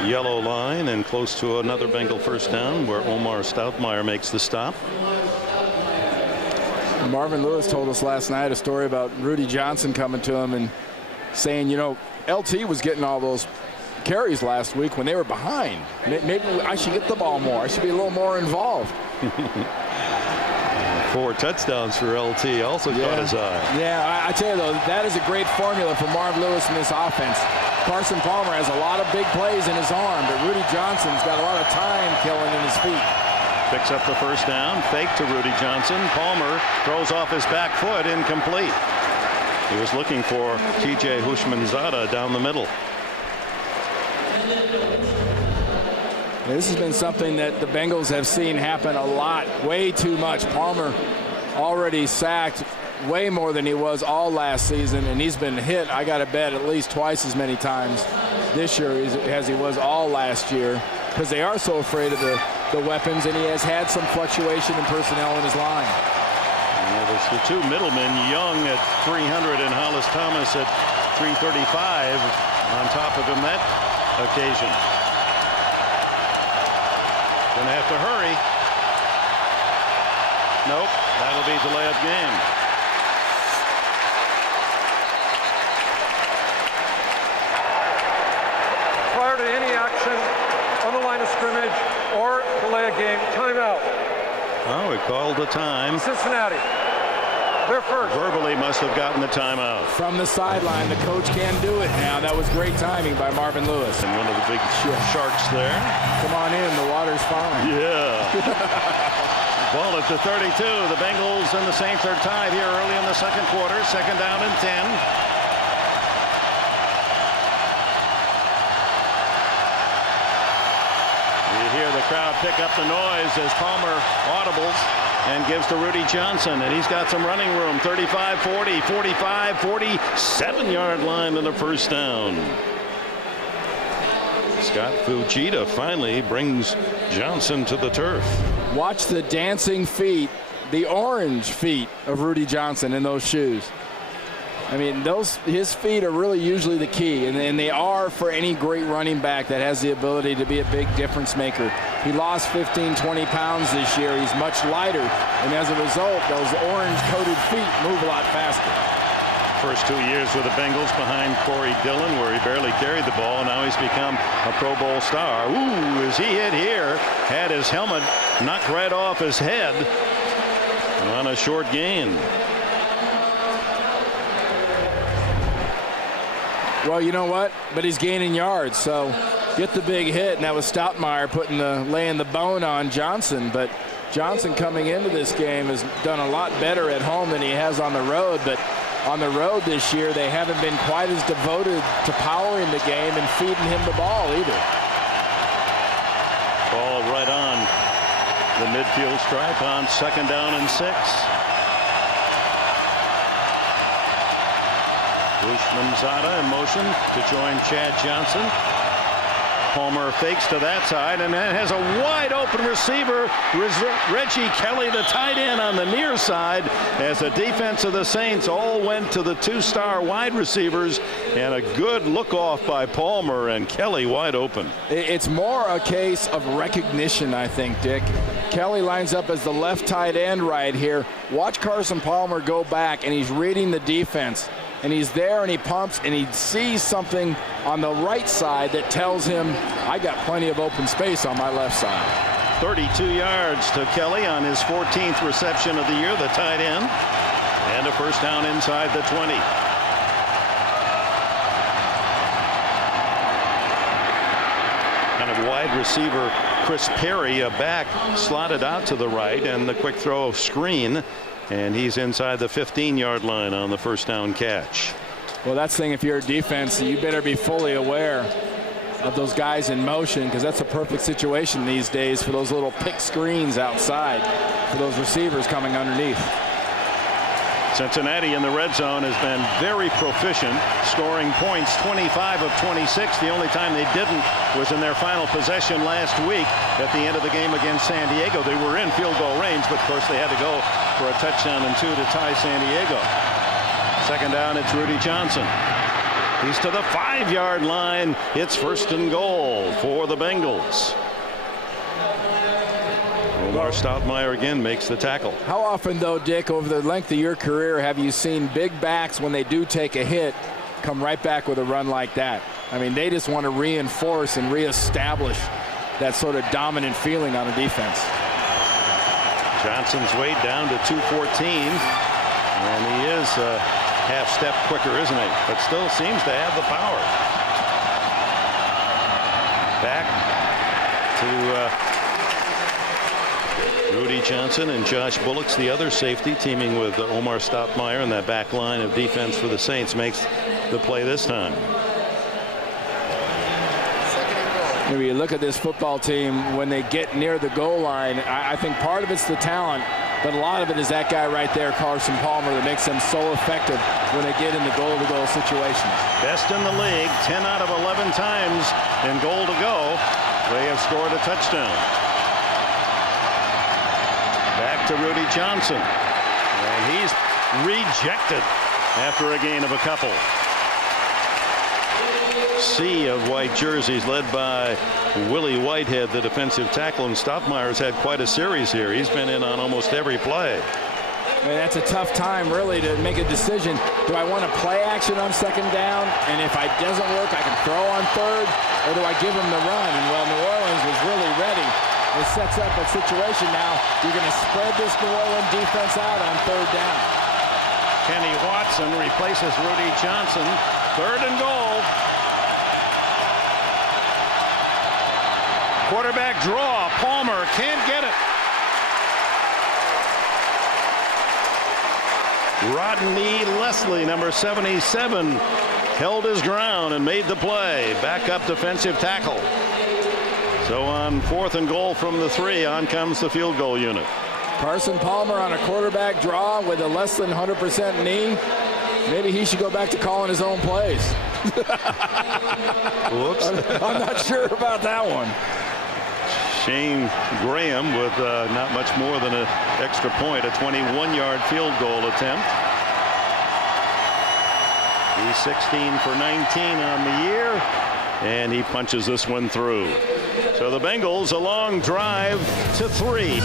yellow line and close to another Bengal first down, where Omar Stoutmire makes the stop. Marvin Lewis told us last night a story about Rudy Johnson coming to him and saying, you know, LT was getting all those carries last week when they were behind. Maybe I should get the ball more. I should be a little more involved. 4 touchdowns for LT also caught his eye. Yeah, I tell you though, that is a great formula for Marv Lewis in this offense. Carson Palmer has a lot of big plays in his arm, but Rudy Johnson's got a lot of time killing in his feet. Picks up the first down, fake to Rudy Johnson. Palmer throws off his back foot, incomplete. He was looking for TJ Houshmandzadeh down the middle. This has been something that the Bengals have seen happen a lot, way too much. Palmer already sacked way more than he was all last season, and he's been hit, I got to bet, at least twice as many times this year as he was all last year, because they are so afraid of the weapons, and he has had some fluctuation in personnel in his line. Yeah, there's the 2 middlemen, Young at 300 and Hollis Thomas at 335 on top of him that occasion. Gonna have to hurry. Nope, that'll be delay of game. Prior to any action on the line of scrimmage or delay of game, timeout. Oh, we called the time. Cincinnati. They're first. Verbally must have gotten the timeout. From the sideline, the coach can do it now. That was great timing by Marvin Lewis. And one of the big sharks there. Come on in, the water's fine. Yeah. Ball at the 32. The Bengals and the Saints are tied here early in the second quarter. 2nd down and 10. You hear the crowd pick up the noise as Palmer audibles and gives to Rudy Johnson, and he's got some running room. 35, 40, 45, 47-yard line to the first down. Scott Fujita finally brings Johnson to the turf. Watch the dancing feet, the orange feet of Rudy Johnson in those shoes. I mean, his feet are really usually the key, and they are for any great running back that has the ability to be a big difference maker. He lost 15, 20 pounds this year. He's much lighter, and as a result, those orange-coated feet move a lot faster. First 2 years with the Bengals behind Corey Dillon, where he barely carried the ball, and now he's become a Pro Bowl star. Ooh, as he hit here, had his helmet knocked right off his head on a short gain. Well, you know what? But he's gaining yards, so get the big hit, and that was Stoutmire laying the bone on Johnson. But Johnson coming into this game has done a lot better at home than he has on the road. But on the road this year, they haven't been quite as devoted to powering the game and feeding him the ball either. Ball right on the midfield stripe on 2nd down and 6. Bushmanzada in motion to join Chad Johnson. Palmer fakes to that side and then has a wide open receiver. Reggie Kelly, the tight end, on the near side, as the defense of the Saints all went to the 2-star wide receivers, and a good look off by Palmer, and Kelly wide open. It's more a case of recognition, I think, Dick. Kelly lines up as the left tight end right here. Watch Carson Palmer go back, and he's reading the defense. And he's there, and he pumps, and he sees something on the right side that tells him, I got plenty of open space on my left side. 32 yards to Kelly on his 14th reception of the year, the tight end. And a first down inside the 20. Kind of wide receiver Chris Perry, a back slotted out to the right, and the quick throw screen. And he's inside the 15-yard line on the first down catch. Well, that's the thing. If you're a defense, you better be fully aware of those guys in motion, because that's a perfect situation these days for those little pick screens outside for those receivers coming underneath. Cincinnati in the red zone has been very proficient, scoring points 25 of 26. The only time they didn't was in their final possession last week at the end of the game against San Diego. They were in field goal range, but of course they had to go for a touchdown and 2 to tie San Diego. 2nd down, it's Rudy Johnson. He's to the 5-yard line. It's 1st and goal for the Bengals. Omar Stoutmire again makes the tackle. How often, though, Dick, over the length of your career, have you seen big backs, when they do take a hit, come right back with a run like that? I mean, they just want to reinforce and reestablish that sort of dominant feeling on a defense. Johnson's weighed down to 214, and he is a half step quicker, isn't he? But still seems to have the power. Back to Rudy Johnson, and Josh Bullock's the other safety, teaming with Omar Stoutmire, and that back line of defense for the Saints makes the play this time. Maybe you look at this football team when they get near the goal line. I think part of it's the talent, but a lot of it is that guy right there, Carson Palmer, that makes them so effective when they get in the goal-to-goal situations. Best in the league, 10 out of 11 times in goal-to-go, they have scored a touchdown. Back to Rudy Johnson, and he's rejected after a gain of a couple. Sea of white jerseys led by Willie Whitehead, the defensive tackle, and Stoutmire's had quite a series here. He's been in on almost every play. I mean, that's a tough time, really, to make a decision. Do I want to play action on 2nd down, and if it doesn't work, I can throw on 3rd, or do I give him the run? And well, New Orleans was really ready. It sets up a situation now. You're going to spread this New Orleans defense out on 3rd down. Kenny Watson replaces Rudy Johnson. 3rd and goal. Quarterback draw. Palmer can't get it. Rodney Leslie, number 77, held his ground and made the play. Backup defensive tackle. So on 4th and goal from the 3, on comes the field goal unit. Carson Palmer on a quarterback draw with a less than 100% knee. Maybe he should go back to calling his own plays. Whoops. I'm not sure about that one. Shane Graham with not much more than an extra point, a 21-yard field goal attempt. He's 16 for 19 on the year, and he punches this one through. So the Bengals a long drive to 3.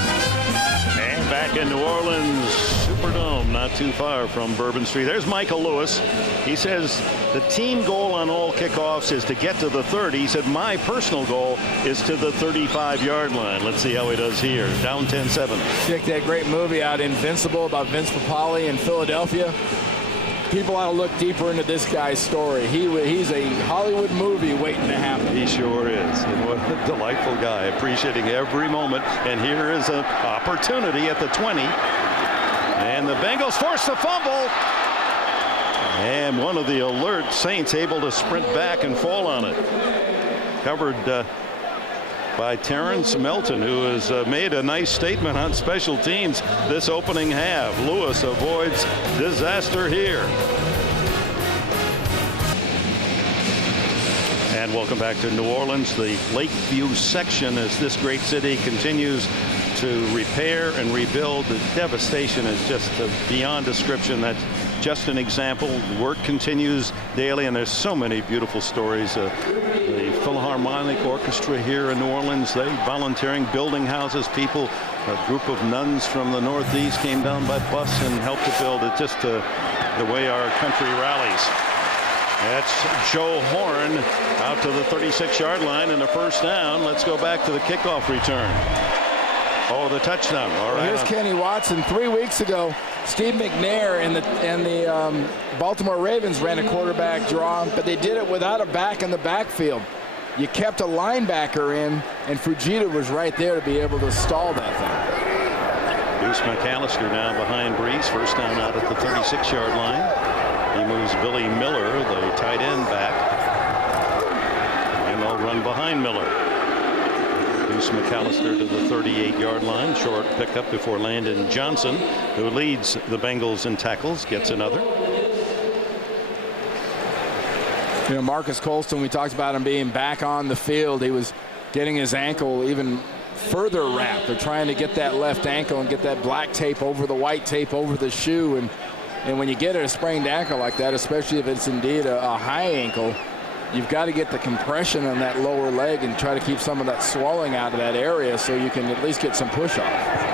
And back in New Orleans Superdome, not too far from Bourbon Street. There's Michael Lewis. He says the team goal on all kickoffs is to get to the 30. He said my personal goal is to the 35-yard line. Let's see how he does here. Down 10-7. Check that great movie out, Invincible, about Vince Papale in Philadelphia. People ought to look deeper into this guy's story. He's a Hollywood movie waiting to happen. He sure is. And what a delightful guy, appreciating every moment. And here is an opportunity at the 20. And the Bengals force the fumble. And one of the alert Saints able to sprint back and fall on it. Covered by Terrence Melton, who has made a nice statement on special teams this opening half. Lewis avoids disaster here. And welcome back to New Orleans, the Lakeview section, as this great city continues to repair and rebuild. The devastation is just beyond description. That's just an example. Work continues daily, and there's so many beautiful stories. The Philharmonic Orchestra here in New Orleans, they volunteering, building houses. People, a group of nuns from the Northeast came down by bus and helped to build it. Just the way our country rallies. That's Joe Horn out to the 36-yard line and a first down. Let's go back to the kickoff return. Oh, the touchdown. All right. Here's Kenny Watson. 3 weeks ago, Steve McNair and the Baltimore Ravens ran a quarterback draw, but they did it without a back in the backfield. You kept a linebacker in, and Fujita was right there to be able to stall that thing. Deuce McAllister now behind Brees. First down out at the 36-yard line. He moves Billy Miller, the tight end, back. And they'll run behind Miller. Deuce McAllister to the 38-yard line. Short pickup before Landon Johnson, who leads the Bengals in tackles, gets another. You know, Marcus Colston, we talked about him being back on the field. He was getting his ankle even further wrapped. They're trying to get that left ankle and get that black tape over the white tape over the shoe. And when you get a sprained ankle like that, especially if it's indeed a high ankle, you've got to get the compression on that lower leg and try to keep some of that swelling out of that area so you can at least get some push off.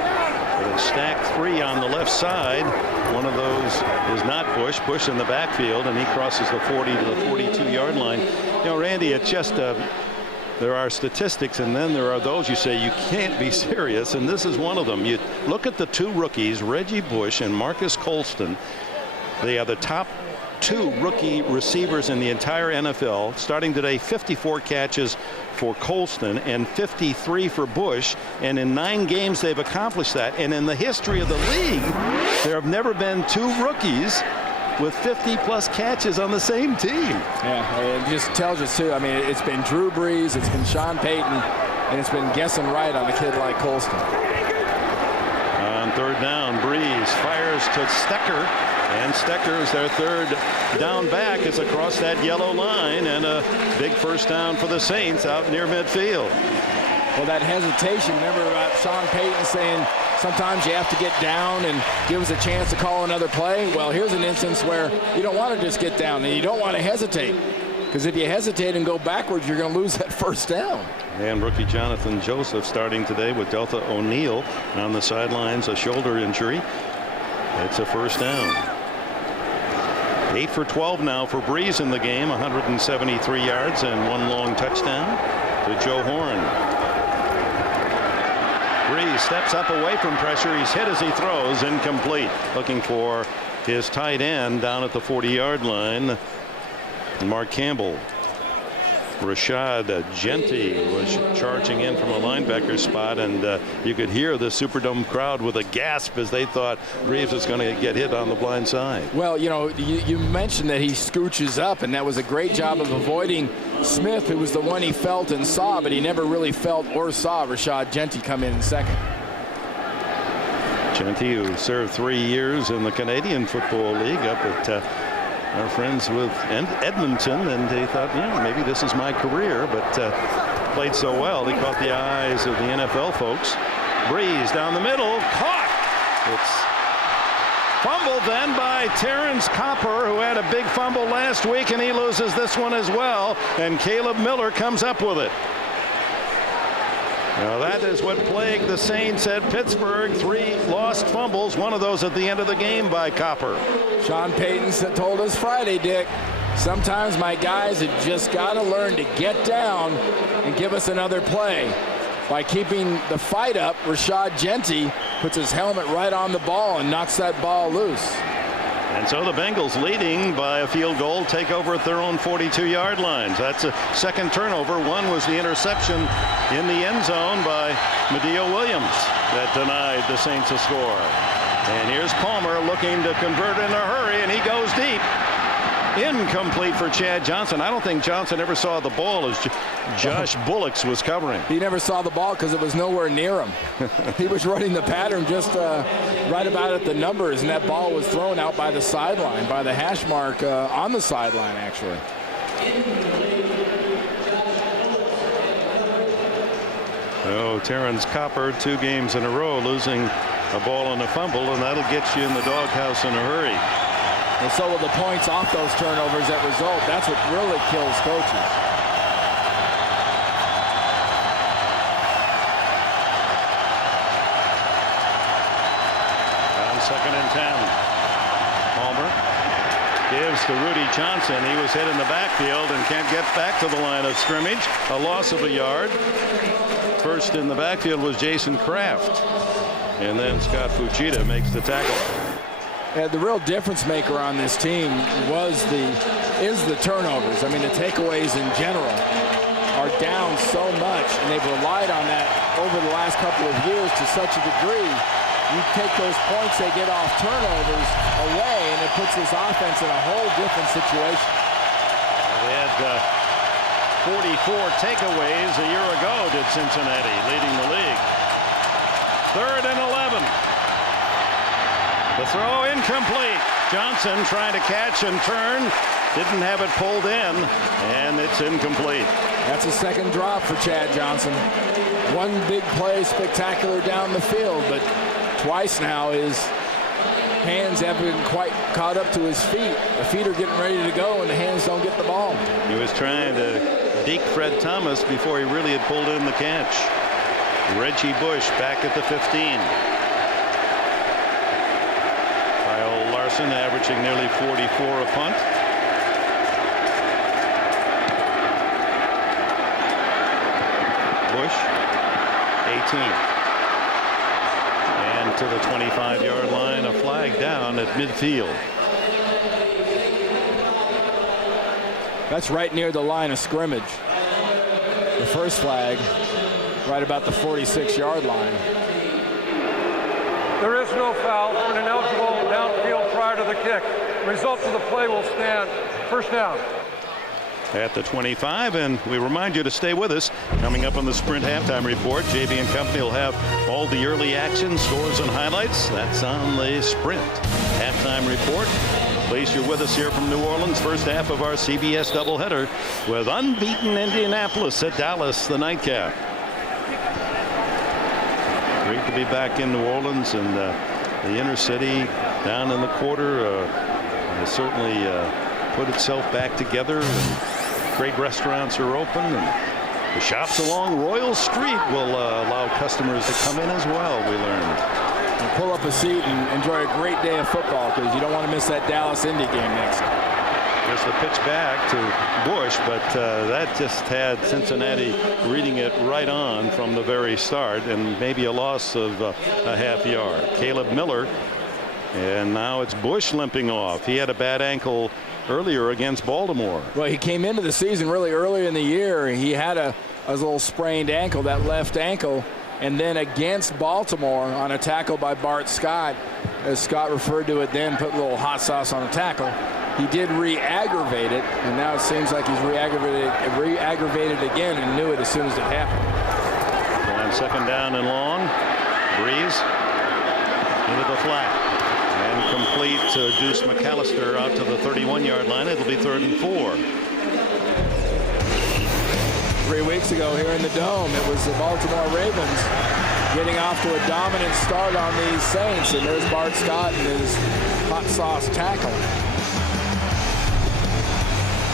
Stack 3 on the left side. One of those is not Bush. Bush in the backfield, and he crosses the 40 to the 42-yard line. You know, Randy, it's just there are statistics, and then there are those you say you can't be serious, and this is one of them. You look at the 2 rookies, Reggie Bush and Marcus Colston. They are the top 2 rookie receivers in the entire NFL. Starting today, 54 catches for Colston and 53 for Bush, and in 9 games they've accomplished that. And in the history of the league, there have never been 2 rookies with 50-plus catches on the same team. Yeah, it just tells you too. I mean, it's been Drew Brees, it's been Sean Payton, and it's been guessing right on a kid like Colston. On third down, Brees fires to Stecker. And Stecker is their third down back. It's across that yellow line, and a big first down for the Saints out near midfield. Well, that hesitation, remember about Sean Payton saying sometimes you have to get down and give us a chance to call another play. Well, here's an instance where you don't want to just get down and you don't want to hesitate, because if you hesitate and go backwards, you're going to lose that first down. And rookie Jonathan Joseph starting today with Delta O'Neal on the sidelines, a shoulder injury. It's a first down. 8 for 12 now for Brees in the game, 173 yards and 1 long touchdown to Joe Horn. Brees steps up away from pressure. He's hit as he throws, incomplete. Looking for his tight end down at the 40-yard line, Mark Campbell. Rashad Genty was charging in from a linebacker spot, and you could hear the Superdome crowd with a gasp as they thought Reeves was going to get hit on the blind side. Well, you know, you mentioned that he scooches up, and that was a great job of avoiding Smith, who was the one he felt and saw, but he never really felt or saw Rashad Genty come in second. Genty, who served 3 years in the Canadian Football League up at our friends with Edmonton, and they thought, yeah, maybe this is my career, but played so well he caught the eyes of the NFL folks. Brees down the middle, caught. It's Fumbled then by Terrence Copper, who had a big fumble last week, and he loses this one as well. And Caleb Miller comes up with it. Now that is what plagued the Saints at Pittsburgh. 3 lost fumbles, one of those at the end of the game by Copper. Sean Payton told us Friday, Dick, sometimes my guys have just got to learn to get down and give us another play. By keeping the fight up, Rashad Jeanty puts his helmet right on the ball and knocks that ball loose. And so the Bengals, leading by a field goal, take over at their own 42-yard lines. That's a second turnover. One was the interception in the end zone by Madieu Williams that denied the Saints a score. And here's Palmer looking to convert in a hurry, and he goes deep. Incomplete for Chad Johnson. I don't think Johnson ever saw the ball as Josh Bullocks was covering. He never saw the ball because it was nowhere near him. He was running the pattern just right about at the numbers, and that ball was thrown out by the sideline, by the hash mark on the sideline, actually. Oh, Terrence Copper, 2 games in a row losing a ball and a fumble, and that'll get you in the doghouse in a hurry. And so will the points off those turnovers that result. That's what really kills coaches. On 2nd and 10. Palmer gives to Rudy Johnson. He was hit in the backfield and can't get back to the line of scrimmage. A loss of a yard. First in the backfield was Jason Kraft. And then Scott Fuchita makes the tackle. The real difference maker on this team is the turnovers. I mean, the takeaways in general are down so much, and they've relied on that over the last couple of years to such a degree. You take those points they get off turnovers away, and it puts this offense in a whole different situation. They had 44 takeaways a year ago, did Cincinnati, leading the league. 3rd and 11. The throw incomplete. Johnson trying to catch and turn. Didn't have it pulled in, and it's incomplete. That's a second drop for Chad Johnson. One big play, spectacular down the field, but twice now his hands haven't quite caught up to his feet. The feet are getting ready to go, and the hands don't get the ball. He was trying to deke Fred Thomas before he really had pulled in the catch. Reggie Bush back at the 15. Larson averaging nearly 44 a punt. Bush 18. And to the 25-yard line, a flag down at midfield. That's right near the line of scrimmage. The first flag right about the 46-yard line. There is no foul for an ineligible downfield prior to the kick. Results of the play will stand. First down. At the 25, and we remind you to stay with us. Coming up on the Sprint halftime report, JB and Company will have all the early action, scores, and highlights. That's on the Sprint halftime report. Pleased you're with us here from New Orleans. First half of our CBS doubleheader with unbeaten Indianapolis at Dallas, the nightcap. Great to be back in New Orleans, and the inner city down in the quarter has certainly put itself back together. And great restaurants are open, and the shops along Royal Street will allow customers to come in as well, we learned. And pull up a seat and enjoy a great day of football, because you don't want to miss that Dallas Indy game next. There's the pitch back to Bush, but that just had Cincinnati reading it right on from the very start, and maybe a loss of a half yard. Caleb Miller, and now it's Bush limping off. He had a bad ankle earlier against Baltimore. Well, he came into the season really early in the year. He had a little sprained ankle, that left ankle, and then against Baltimore on a tackle by Bart Scott, as Scott referred to it then, put a little hot sauce on the tackle. He did re-aggravate it, and now it seems like he's re-aggravated again, and knew it as soon as it happened. On second down and long, Brees into the flat, and complete to Deuce McAllister out to the 31-yard line. It'll be 3rd and 4. 3 weeks ago here in the Dome, it was the Baltimore Ravens getting off to a dominant start on these Saints. And there's Bart Scott and his hot sauce tackle.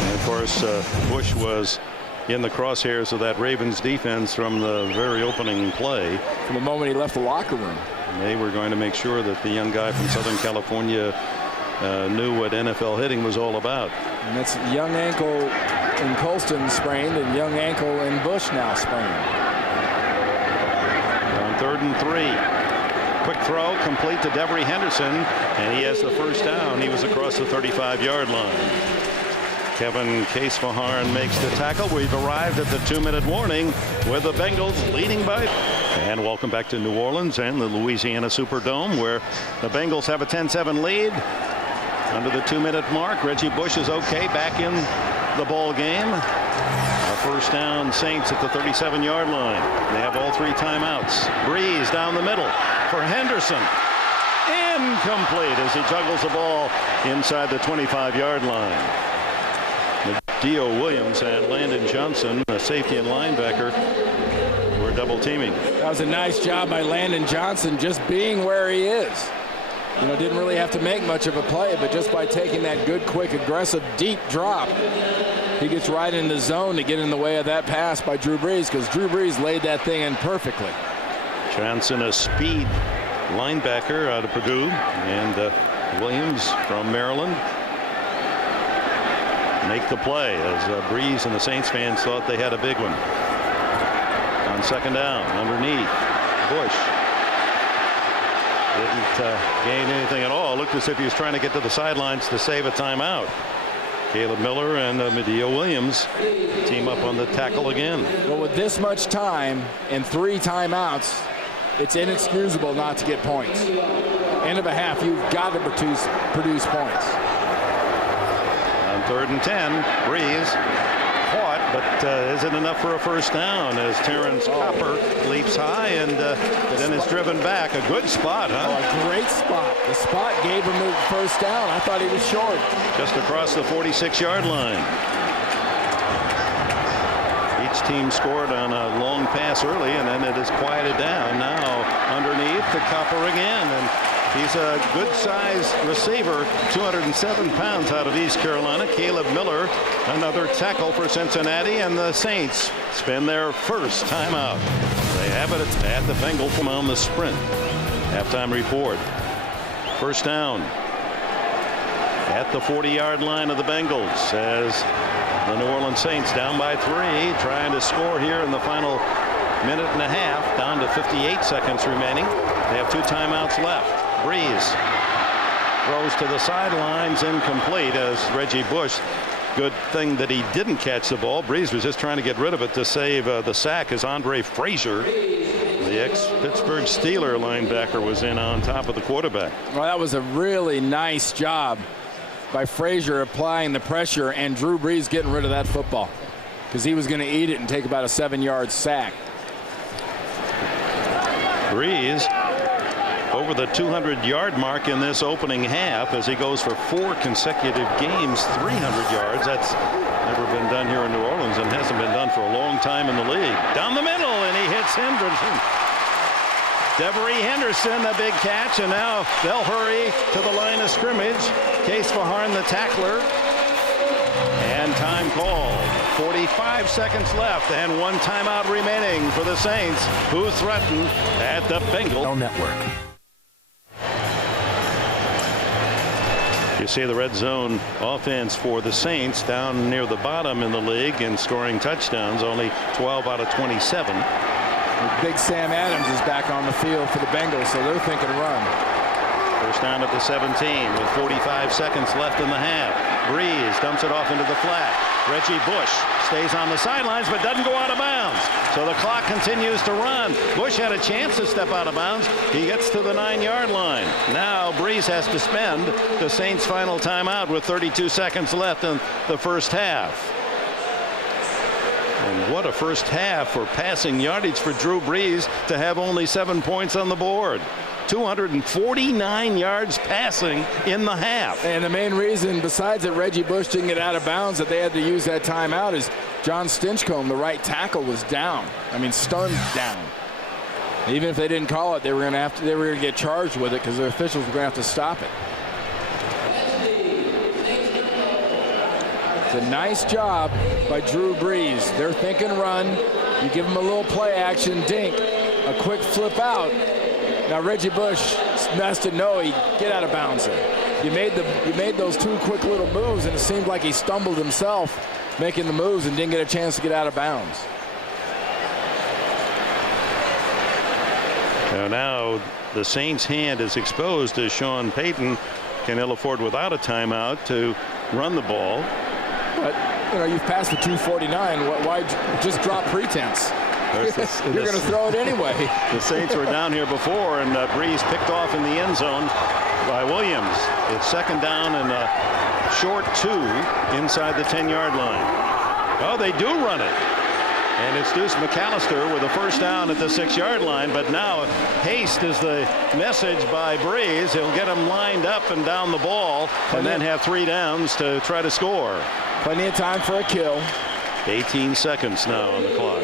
And of course, Bush was in the crosshairs of that Ravens defense from the very opening play. From the moment he left the locker room. They were going to make sure that the young guy from Southern California knew what NFL hitting was all about. And that's young ankle in Colston sprained and young ankle in Bush now sprained. On 3rd and 3. Quick throw complete to Devery Henderson, and he has the first down. He was across the 35-yard line. Kevin Case-Faharn makes the tackle. We've arrived at the 2-minute warning with the Bengals leading by. And welcome back to New Orleans and the Louisiana Superdome, where the Bengals have a 10-7 lead. Under the 2-minute mark, Reggie Bush is okay back in the ball game. A first down, Saints at the 37-yard line. They have all 3 timeouts. Brees down the middle for Henderson. Incomplete as he juggles the ball inside the 25-yard line. Dio Williams and Landon Johnson, a safety and linebacker, were double teaming. That was a nice job by Landon Johnson, just being where he is. You know, didn't really have to make much of a play, but just by taking that good, quick, aggressive, deep drop, he gets right in the zone to get in the way of that pass by Drew Brees, because Drew Brees laid that thing in perfectly. Johnson, a speed linebacker out of Purdue, and Williams from Maryland make the play as Brees and the Saints fans thought they had a big one. On 2nd down, underneath, Bush didn't gain anything at all. Looked as if he was trying to get to the sidelines to save a timeout. Caleb Miller and Dio Williams team up on the tackle again. Well, with this much time and 3 timeouts, it's inexcusable not to get points. End of a half, you've got to produce points. On 3rd and 10, Brees caught, but isn't enough for a first down as Terrence Copper leaps high and then is driven back. A good spot, huh? Oh, a great spot. The spot gave him the first down. I thought he was short. Just across the 46-yard line. Each team scored on a long pass early, and then it is quieted down. Now underneath to Copper again, and he's a good-sized receiver, 207 pounds out of East Carolina. Caleb Miller, another tackle for Cincinnati, and the Saints spend their first timeout. They have it at the Bengals from on the sprint. Halftime report. First down at the 40-yard line of the Bengals as the New Orleans Saints down by 3, trying to score here in the final minute and a half, down to 58 seconds remaining. They have 2 timeouts left. Brees throws to the sidelines, incomplete as Reggie Bush. Good thing that he didn't catch the ball. Brees was just trying to get rid of it to save the sack as Andre Frazier, the ex-Pittsburgh Steeler linebacker, was in on top of the quarterback. Well, that was a really nice job by Frazier applying the pressure and Drew Brees getting rid of that football, because he was going to eat it and take about a 7-yard sack. Brees over the 200-yard mark in this opening half as he goes for 4 consecutive games, 300 yards. That's never been done here in New Orleans and hasn't been done for a long time in the league. Down the middle, and he hits Henderson. Devery Henderson, a big catch, and now they'll hurry to the line of scrimmage. Case-Faharn, the tackler, and time called. 45 seconds left and 1 timeout remaining for the Saints, who threaten at the Bengals Network. You see the red zone offense for the Saints down near the bottom in the league in scoring touchdowns, only 12 out of 27. Big Sam Adams is back on the field for the Bengals, so they're thinking run. First down at the 17 with 45 seconds left in the half. Brees dumps it off into the flat. Reggie Bush stays on the sidelines but doesn't go out of bounds. So the clock continues to run. Bush had a chance to step out of bounds. He gets to the 9-yard line. Now Brees has to spend the Saints' final timeout with 32 seconds left in the first half. And what a first half for passing yardage for Drew Brees to have only 7 points on the board. 249 yards passing in the half. And the main reason, besides that Reggie Bush didn't get out of bounds, that they had to use that timeout, is John Stinchcomb, the right tackle, was down. I mean, stunned down. Even if they didn't call it, they were going to get charged with it because the officials were going to have to stop it. It's a nice job by Drew Brees. They're thinking run. You give them a little play action, dink, a quick flip out. Now Reggie Bush has to know he get out of bounds there. You made those two quick little moves, and it seemed like he stumbled himself making the moves and didn't get a chance to get out of bounds. Now the Saints' hand is exposed as Sean Payton can ill afford without a timeout to run the ball. But you've passed for 249. Why just drop pretense? You're going to throw it anyway. The Saints were down here before, and Brees picked off in the end zone by Williams. It's second down and a short 2 inside the 10-yard line. Oh, they do run it. And it's Deuce McAllister with a first down at the 6-yard line. But now haste is the message by Brees. He'll get them lined up and down the ball and then have 3 downs to try to score. Plenty of time for a kill. 18 seconds now on the clock.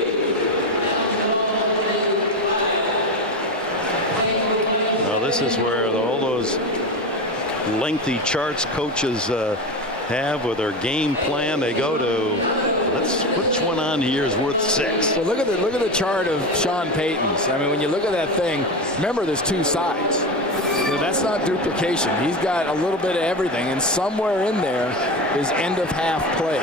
Well, this is where all those lengthy charts coaches have with their game plan. They go to, which one on here is worth 6? Well, look at the chart of Sean Payton's. I mean, when you look at that thing, remember there's 2 sides. That's not duplication. He's got a little bit of everything, and somewhere in there is end of half plays,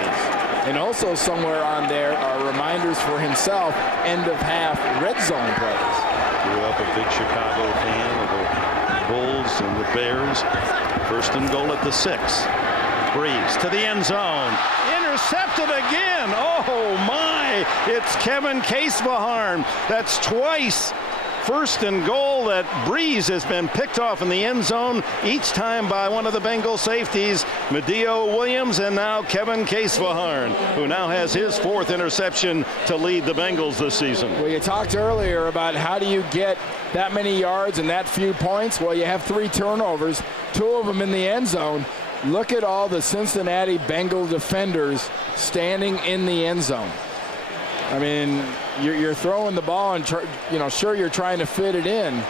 and also somewhere on there are reminders for himself end of half red zone plays. Grew up a big Chicago fan of the Bulls and the Bears. First and goal at the 6. Brees to the end zone. Intercepted again. Oh my, it's Kevin Casebeharn. That's twice first and goal that Brees has been picked off in the end zone, each time by one of the Bengals safeties, Medio Williams, and now Kevin Casebeharn, who now has his 4th interception to lead the Bengals this season. Well, you talked earlier about how do you get that many yards and that few points. Well, you have 3 turnovers, 2 of them in the end zone. Look at all the Cincinnati Bengal defenders standing in the end zone. I mean, you're throwing the ball and sure you're trying to fit it in.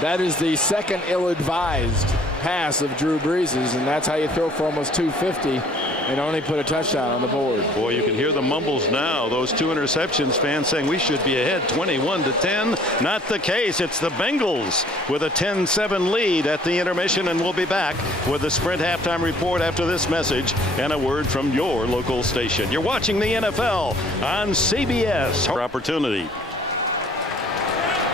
That is the second ill-advised pass of Drew Brees's, and that's how you throw for almost 250 and only put a touchdown on the board. Boy, you can hear the mumbles now. Those 2 interceptions, fans saying we should be ahead 21-10. Not the case. It's the Bengals with a 10-7 lead at the intermission, and we'll be back with the Sprint halftime report after this message and a word from your local station. You're watching the NFL on CBS. Opportunity.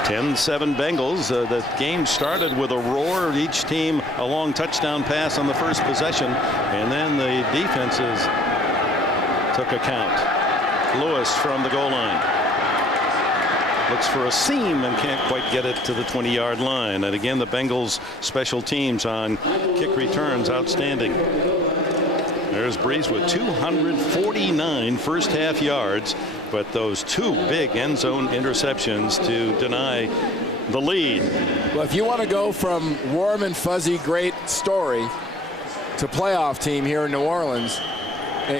10-7 Bengals. The game started with a roar. Each team a long touchdown pass on the first possession, and then the defenses took a count. Lewis from the goal line looks for a seam and can't quite get it to the 20-yard line. And again, the Bengals special teams on kick returns outstanding. There's Brees with 249 first half yards, but those 2 big end zone interceptions to deny the lead. Well, if you want to go from warm and fuzzy great story to playoff team here in New Orleans,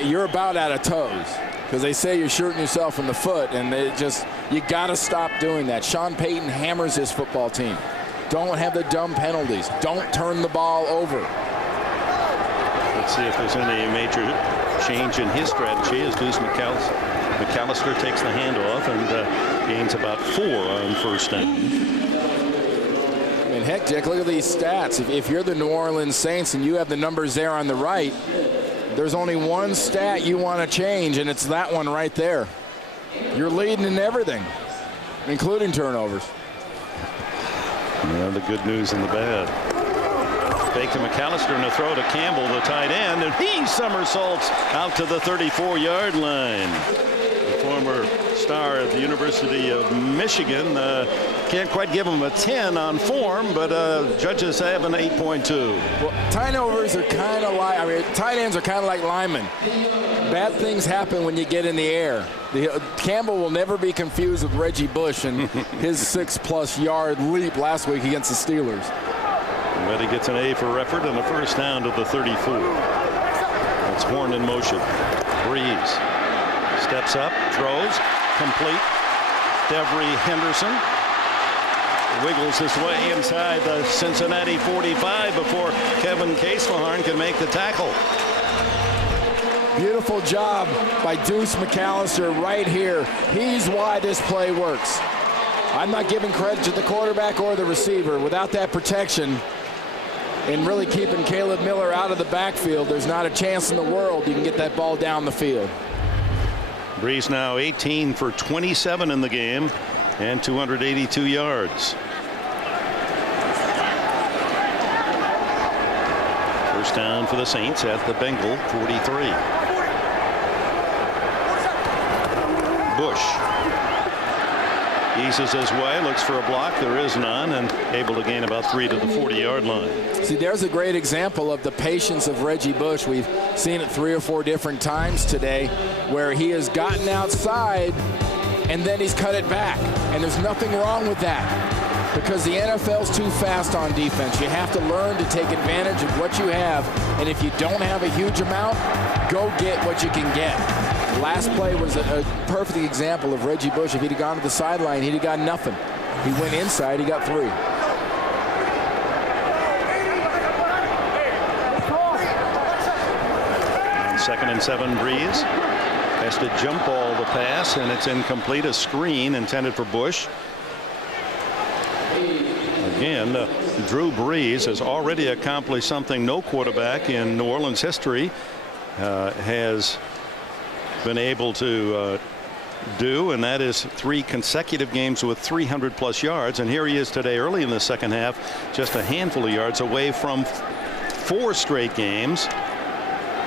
you're about out of toes, because they say you're shooting yourself in the foot, and you got to stop doing that. Sean Payton hammers his football team. Don't have the dumb penalties. Don't turn the ball over. Let's see if there's any major change in his strategy as Deuce McAllister takes the handoff and gains about 4 on first down. I mean, heck, Dick, look at these stats. If you're the New Orleans Saints and you have the numbers there on the right, there's only one stat you want to change, and it's that one right there. You're leading in everything, including turnovers. Yeah, the good news and the bad. Fake to McAllister and a throw to Campbell, the tight end, and he somersaults out to the 34-yard line. The former star at the University of Michigan can't quite give him a 10 on form, but judges have an 8.2. Well, tight ends are kind of like linemen. Bad things happen when you get in the air. Campbell will never be confused with Reggie Bush and his 6+ yard leap last week against the Steelers. But he gets an A for effort and a first down to the 34. That's Horn in motion. Brees steps up, throws, complete. Devery Henderson wiggles his way inside the Cincinnati 45 before Kevin Casefaharn can make the tackle. Beautiful job by Deuce McAllister right here. He's why this play works. I'm not giving credit to the quarterback or the receiver. Without that protection and really keeping Caleb Miller out of the backfield, there's not a chance in the world you can get that ball down the field. Brees now 18 for 27 in the game and 282 yards. First down for the Saints at the Bengal 43. Bush eases his way, looks for a block. There is none, and able to gain about 3 to the 40-yard line. See, there's a great example of the patience of Reggie Bush. We've seen it 3 or 4 different times today where he has gotten outside and then he's cut it back. And there's nothing wrong with that because the NFL's too fast on defense. You have to learn to take advantage of what you have. And if you don't have a huge amount, go get what you can get. Last play was a perfect example of Reggie Bush. If he'd have gone to the sideline, he'd have got nothing. He went inside, he got 3. On 2nd and 7, Brees has to jump ball the pass, and it's incomplete. A screen intended for Bush. Again, Drew Brees has already accomplished something no quarterback in New Orleans history has been able to do, and that is 3 consecutive games with 300+ yards. And here he is today early in the second half, just a handful of yards away from 4 straight games.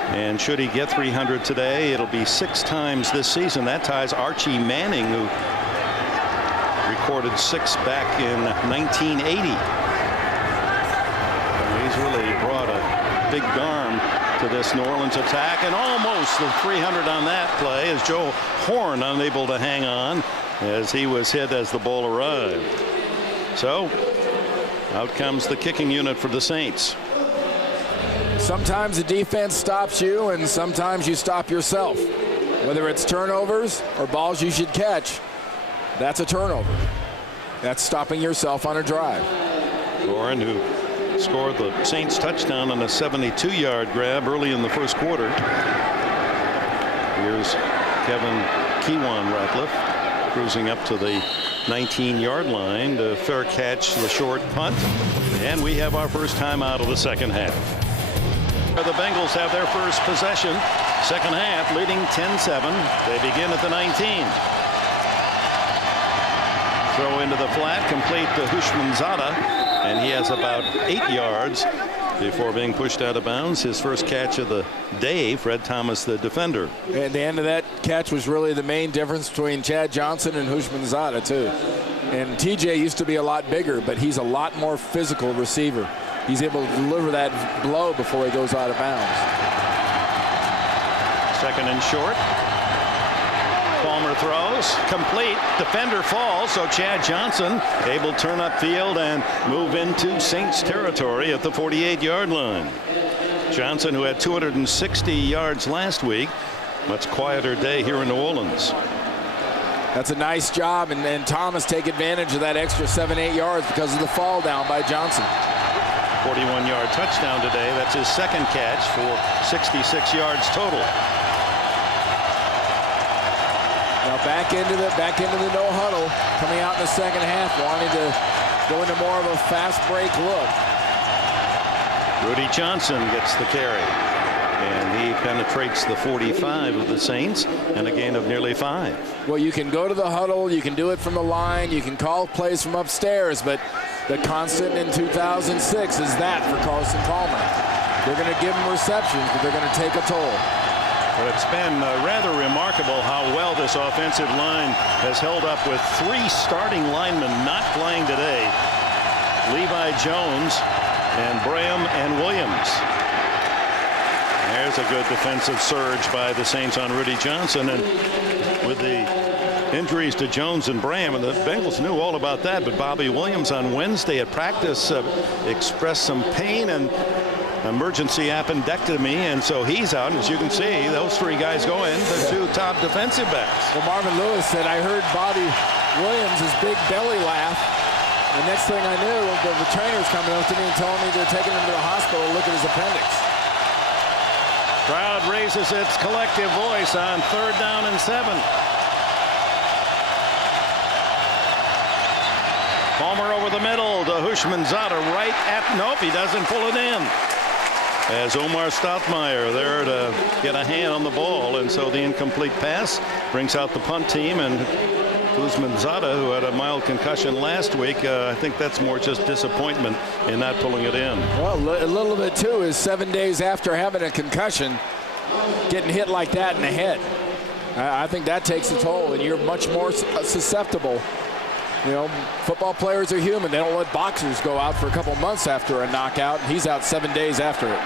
And should he get 300 today, it'll be 6 times this season. That ties Archie Manning, who recorded 6 back in 1980. And he's really brought a big arm to this New Orleans attack, and almost the 300 on that play as Joe Horn unable to hang on as he was hit as the ball arrived. So out comes the kicking unit for the Saints. Sometimes the defense stops you and sometimes you stop yourself. Whether it's turnovers or balls you should catch, that's a turnover. That's stopping yourself on a drive. Horn, who scored the Saints touchdown on a 72-yard grab early in the first quarter. Here's Kevin Kewan Ratliff cruising up to the 19-yard line to fair catch the short punt. And we have our first timeout of the second half. The Bengals have their first possession. Second half, leading 10-7. They begin at the 19. Throw into the flat, complete to Hushmanzada, and he has about 8 yards before being pushed out of bounds. His first catch of the day. Fred Thomas, the defender. And the end of that catch was really the main difference between Chad Johnson and Hushmanzada too. And TJ used to be a lot bigger, but he's a lot more physical receiver. He's able to deliver that blow before he goes out of bounds. Second and short. Palmer throws, complete, defender falls, so Chad Johnson able to turn upfield and move into Saints territory at the 48-yard line. Johnson, who had 260 yards last week, much quieter day here in New Orleans. That's a nice job, and Thomas take advantage of that extra 7-8 yards because of the fall down by Johnson. 41-yard touchdown today. That's his second catch for 66 yards total. Now back into the no huddle, coming out in the second half, wanting to go into more of a fast break look. Rudy Johnson gets the carry, and he penetrates the 45 of the Saints, and a gain of nearly 5. Well, you can go to the huddle, you can do it from the line, you can call plays from upstairs, but the constant in 2006 is that for Carson Palmer. They're going to give him receptions, but they're going to take a toll. But it's been rather remarkable how well this offensive line has held up with 3 starting linemen not playing today. Levi Jones and Braham and Williams. There's a good defensive surge by the Saints on Rudy Johnson, and with the injuries to Jones and Braham, and the Bengals knew all about that, but Bobby Williams on Wednesday at practice expressed some pain and emergency appendectomy, and so he's out. And as you can see, those 3 guys go in, the 2 top defensive backs. Well, Marvin Lewis said, I heard Bobby Williams' big belly laugh The next thing I knew, the trainer's coming up to me and telling me they're taking him to the hospital to look at his appendix. Crowd raises its collective voice on 3rd down and 7. Palmer over the middle to Hushmanzada right at, nope, he doesn't pull it in. As Omar Stoutmeyer there to get a hand on the ball, and so the incomplete pass brings out the punt team, and Hushmanzada, who had a mild concussion last week, I think that's more just disappointment in not pulling it in. Well, a little bit too is 7 days after having a concussion, getting hit like that in the head. I think that takes a toll, and you're much more susceptible. You know, football players are human. They don't let boxers go out for a couple months after a knockout. He's out 7 days after it.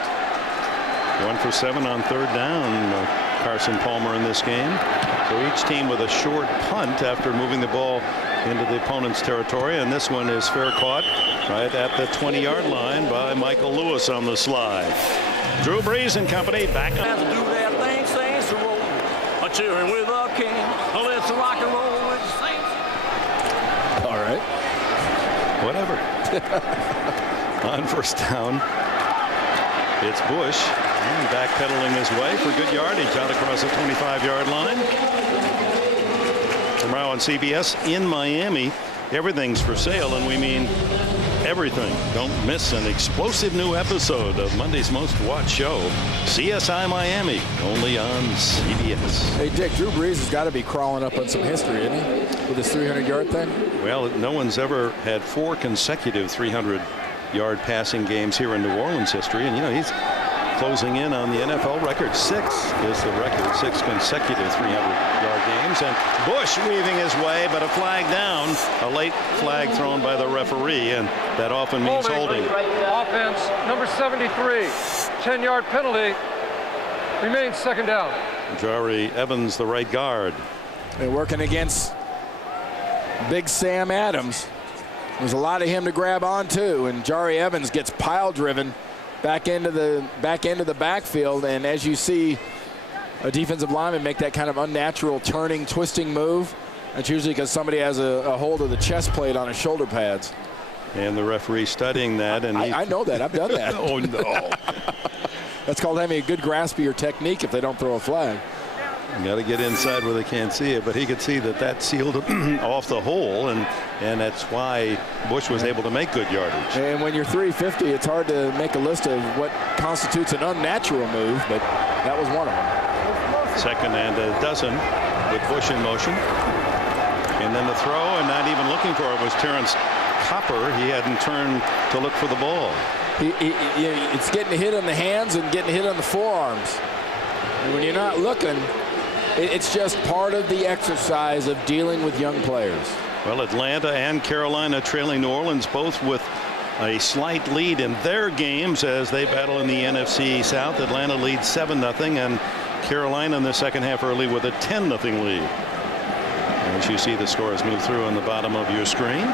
1 for 7 on 3rd down. Carson Palmer in this game. So each team with a short punt after moving the ball into the opponent's territory, and this one is fair caught right at the 20-yard line by Michael Lewis on the slide. Drew Brees and company back on. Do that thing, Saints to roll. A cheering with a king. Let's rock and roll with the Saints. All right. Whatever. On 1st down, it's Bush backpedaling his way for good yardage out across the 25-yard line. Tomorrow on CBS in Miami, everything's for sale, and we mean everything. Don't miss an explosive new episode of Monday's most watched show, CSI Miami, only on CBS. Hey, Dick, Drew Brees has got to be crawling up on some history, isn't he, with his 300-yard thing? Well, no one's ever had 4 consecutive 300-yard passing games here in New Orleans history, and, you know, he's closing in on the NFL record. 6 is the record, 6 consecutive 300-yard games. And Bush weaving his way, but a flag down, a late flag thrown by the referee, and that often means holding. Offense, number 73, 10-yard penalty. Remains 2nd down. Jari Evans, the right guard. They're working against Big Sam Adams. There's a lot of him to grab onto, and Jari Evans gets pile driven back into the backfield, and as you see a defensive lineman make that kind of unnatural turning, twisting move, that's usually because somebody has a hold of the chest plate on his shoulder pads. And the referee studying that, and I know that. I've done that. Oh no. That's called having a good grasp of your technique if they don't throw a flag. You got to get inside where they can't see it, but he could see that sealed off the hole, and that's why Bush was able to make good yardage. And when you're 350, it's hard to make a list of what constitutes an unnatural move, but that was one of them. 2nd and a dozen with Bush in motion, and then the throw, and not even looking for it, was Terrence Copper. He hadn't turned to look for the ball. It's getting hit on the hands and getting hit on the forearms, and when you're not looking, it's just part of the exercise of dealing with young players. Well, Atlanta and Carolina trailing New Orleans both with a slight lead in their games as they battle in the NFC South. Atlanta leads 7-0, and Carolina in the second half early with a 10-0 lead. As you see the scores move through on the bottom of your screen.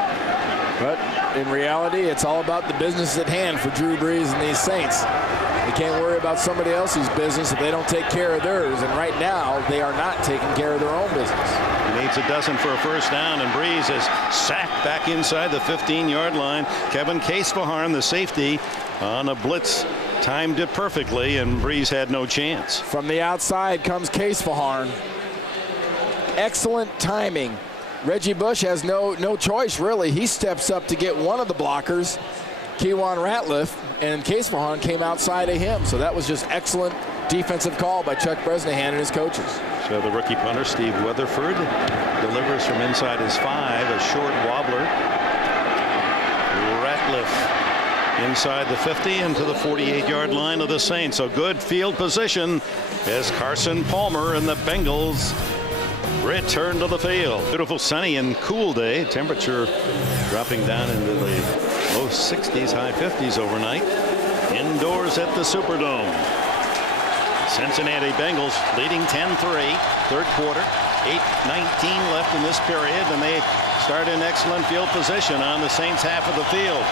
But in reality, it's all about the business at hand for Drew Brees and these Saints. They can't worry about somebody else's business if they don't take care of theirs, and right now they are not taking care of their own business. He needs a dozen for a 1st down, and Brees is sacked back inside the 15-yard line. Kevin Casefaharn, the safety, on a blitz, timed it perfectly, and Brees had no chance. From the outside comes Casefaharn. Excellent timing. Reggie Bush has no choice, really. He steps up to get one of the blockers, Keywan Ratliff, and Casefaharn came outside of him. So that was just excellent defensive call by Chuck Bresnahan and his coaches. So the rookie punter, Steve Weatherford, delivers from inside his 5, a short wobbler. Ratliff inside the 50 into the 48-yard line of the Saints. So good field position as Carson Palmer and the Bengals return to the field. Beautiful sunny and cool day. Temperature dropping down into the low 60s, high 50s overnight. Indoors at the Superdome. Cincinnati Bengals leading 10-3, 3rd quarter. 8:19 left in this period, and they start in excellent field position on the Saints half of the field.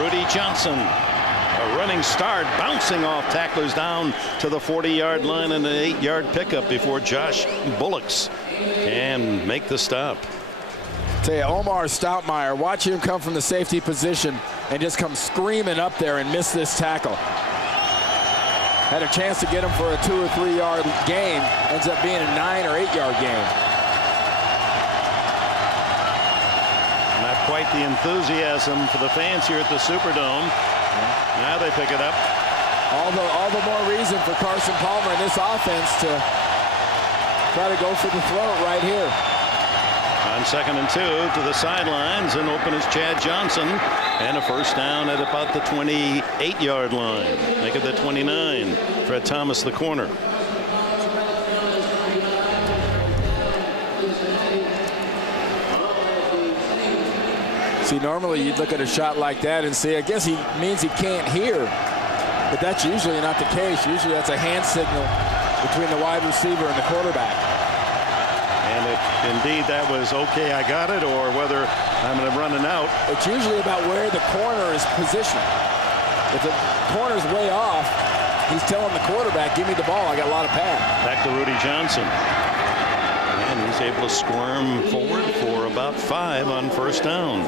Rudy Johnson, a running start, bouncing off tacklers down to the 40-yard line, and an 8-yard pickup before Josh Bullocks can make the stop. Tell you, Omar Stoutmire, watch him come from the safety position and just come screaming up there and miss this tackle. Had a chance to get him for a 2 or 3 yard gain. Ends up being a 9 or 8 yard gain. Not quite the enthusiasm for the fans here at the Superdome. Now they pick it up. All the more reason for Carson Palmer in this offense to try to go for the throat right here. On 2nd and 2 to the sidelines, and open is Chad Johnson, and a first down at about the 28-yard line. Make it the 29. Fred Thomas, the corner. See, normally you'd look at a shot like that and say, I guess he means he can't hear. But that's usually not the case. Usually that's a hand signal between the wide receiver and the quarterback. And if indeed that was okay, I got it, or whether I'm going to run an out. It's usually about where the corner is positioned. If the corner's way off, he's telling the quarterback, give me the ball, I got a lot of pad. Back to Rudy Johnson. And he's able to squirm forward for about 5 on first down.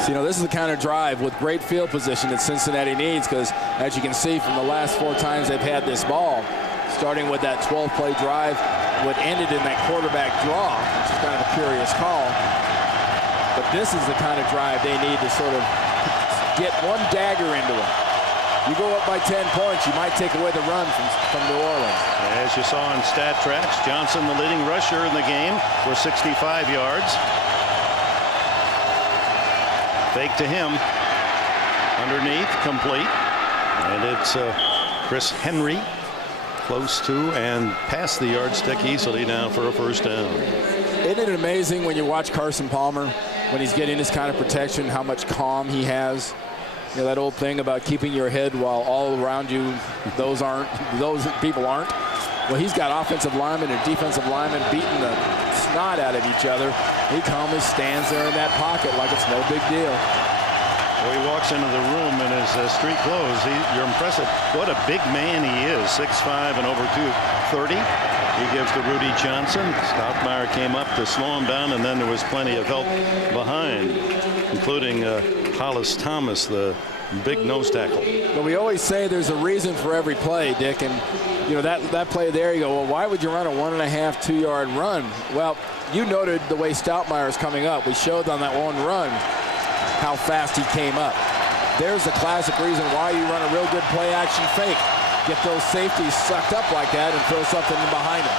So, you know, this is the kind of drive with great field position that Cincinnati needs, because as you can see from the last 4 times they've had this ball, starting with that 12-play drive, what ended in that quarterback draw, which is kind of a curious call. But this is the kind of drive they need to sort of get one dagger into them. You go up by 10 points, you might take away the run from New Orleans. As you saw on Stat Tracks, Johnson, the leading rusher in the game, for 65 yards. Fake to him. Underneath, complete. And it's Chris Henry close to and past the yardstick easily now for a first down. Isn't it amazing when you watch Carson Palmer, when he's getting this kind of protection, how much calm he has? You know, that old thing about keeping your head while all around you, those people aren't. Well, he's got offensive linemen and defensive linemen beating the snot out of each other. He calmly stands there in that pocket like it's no big deal. Well, he walks into the room in his street clothes. You're impressive. What a big man he is, 6'5" and over 230. He gives to Rudy Johnson. Stoutmire came up to slow him down, and then there was plenty of help behind, including Hollis Thomas, the big nose tackle. But we always say there's a reason for every play, Dick, and you know that play there, you go, well, why would you run a 1.5, 2 yard run? Well, you noted the way Stoutmire is coming up. We showed on that one run how fast he came up. There's the classic reason why you run a real good play action fake. Get those safeties sucked up like that and throw something in behind them.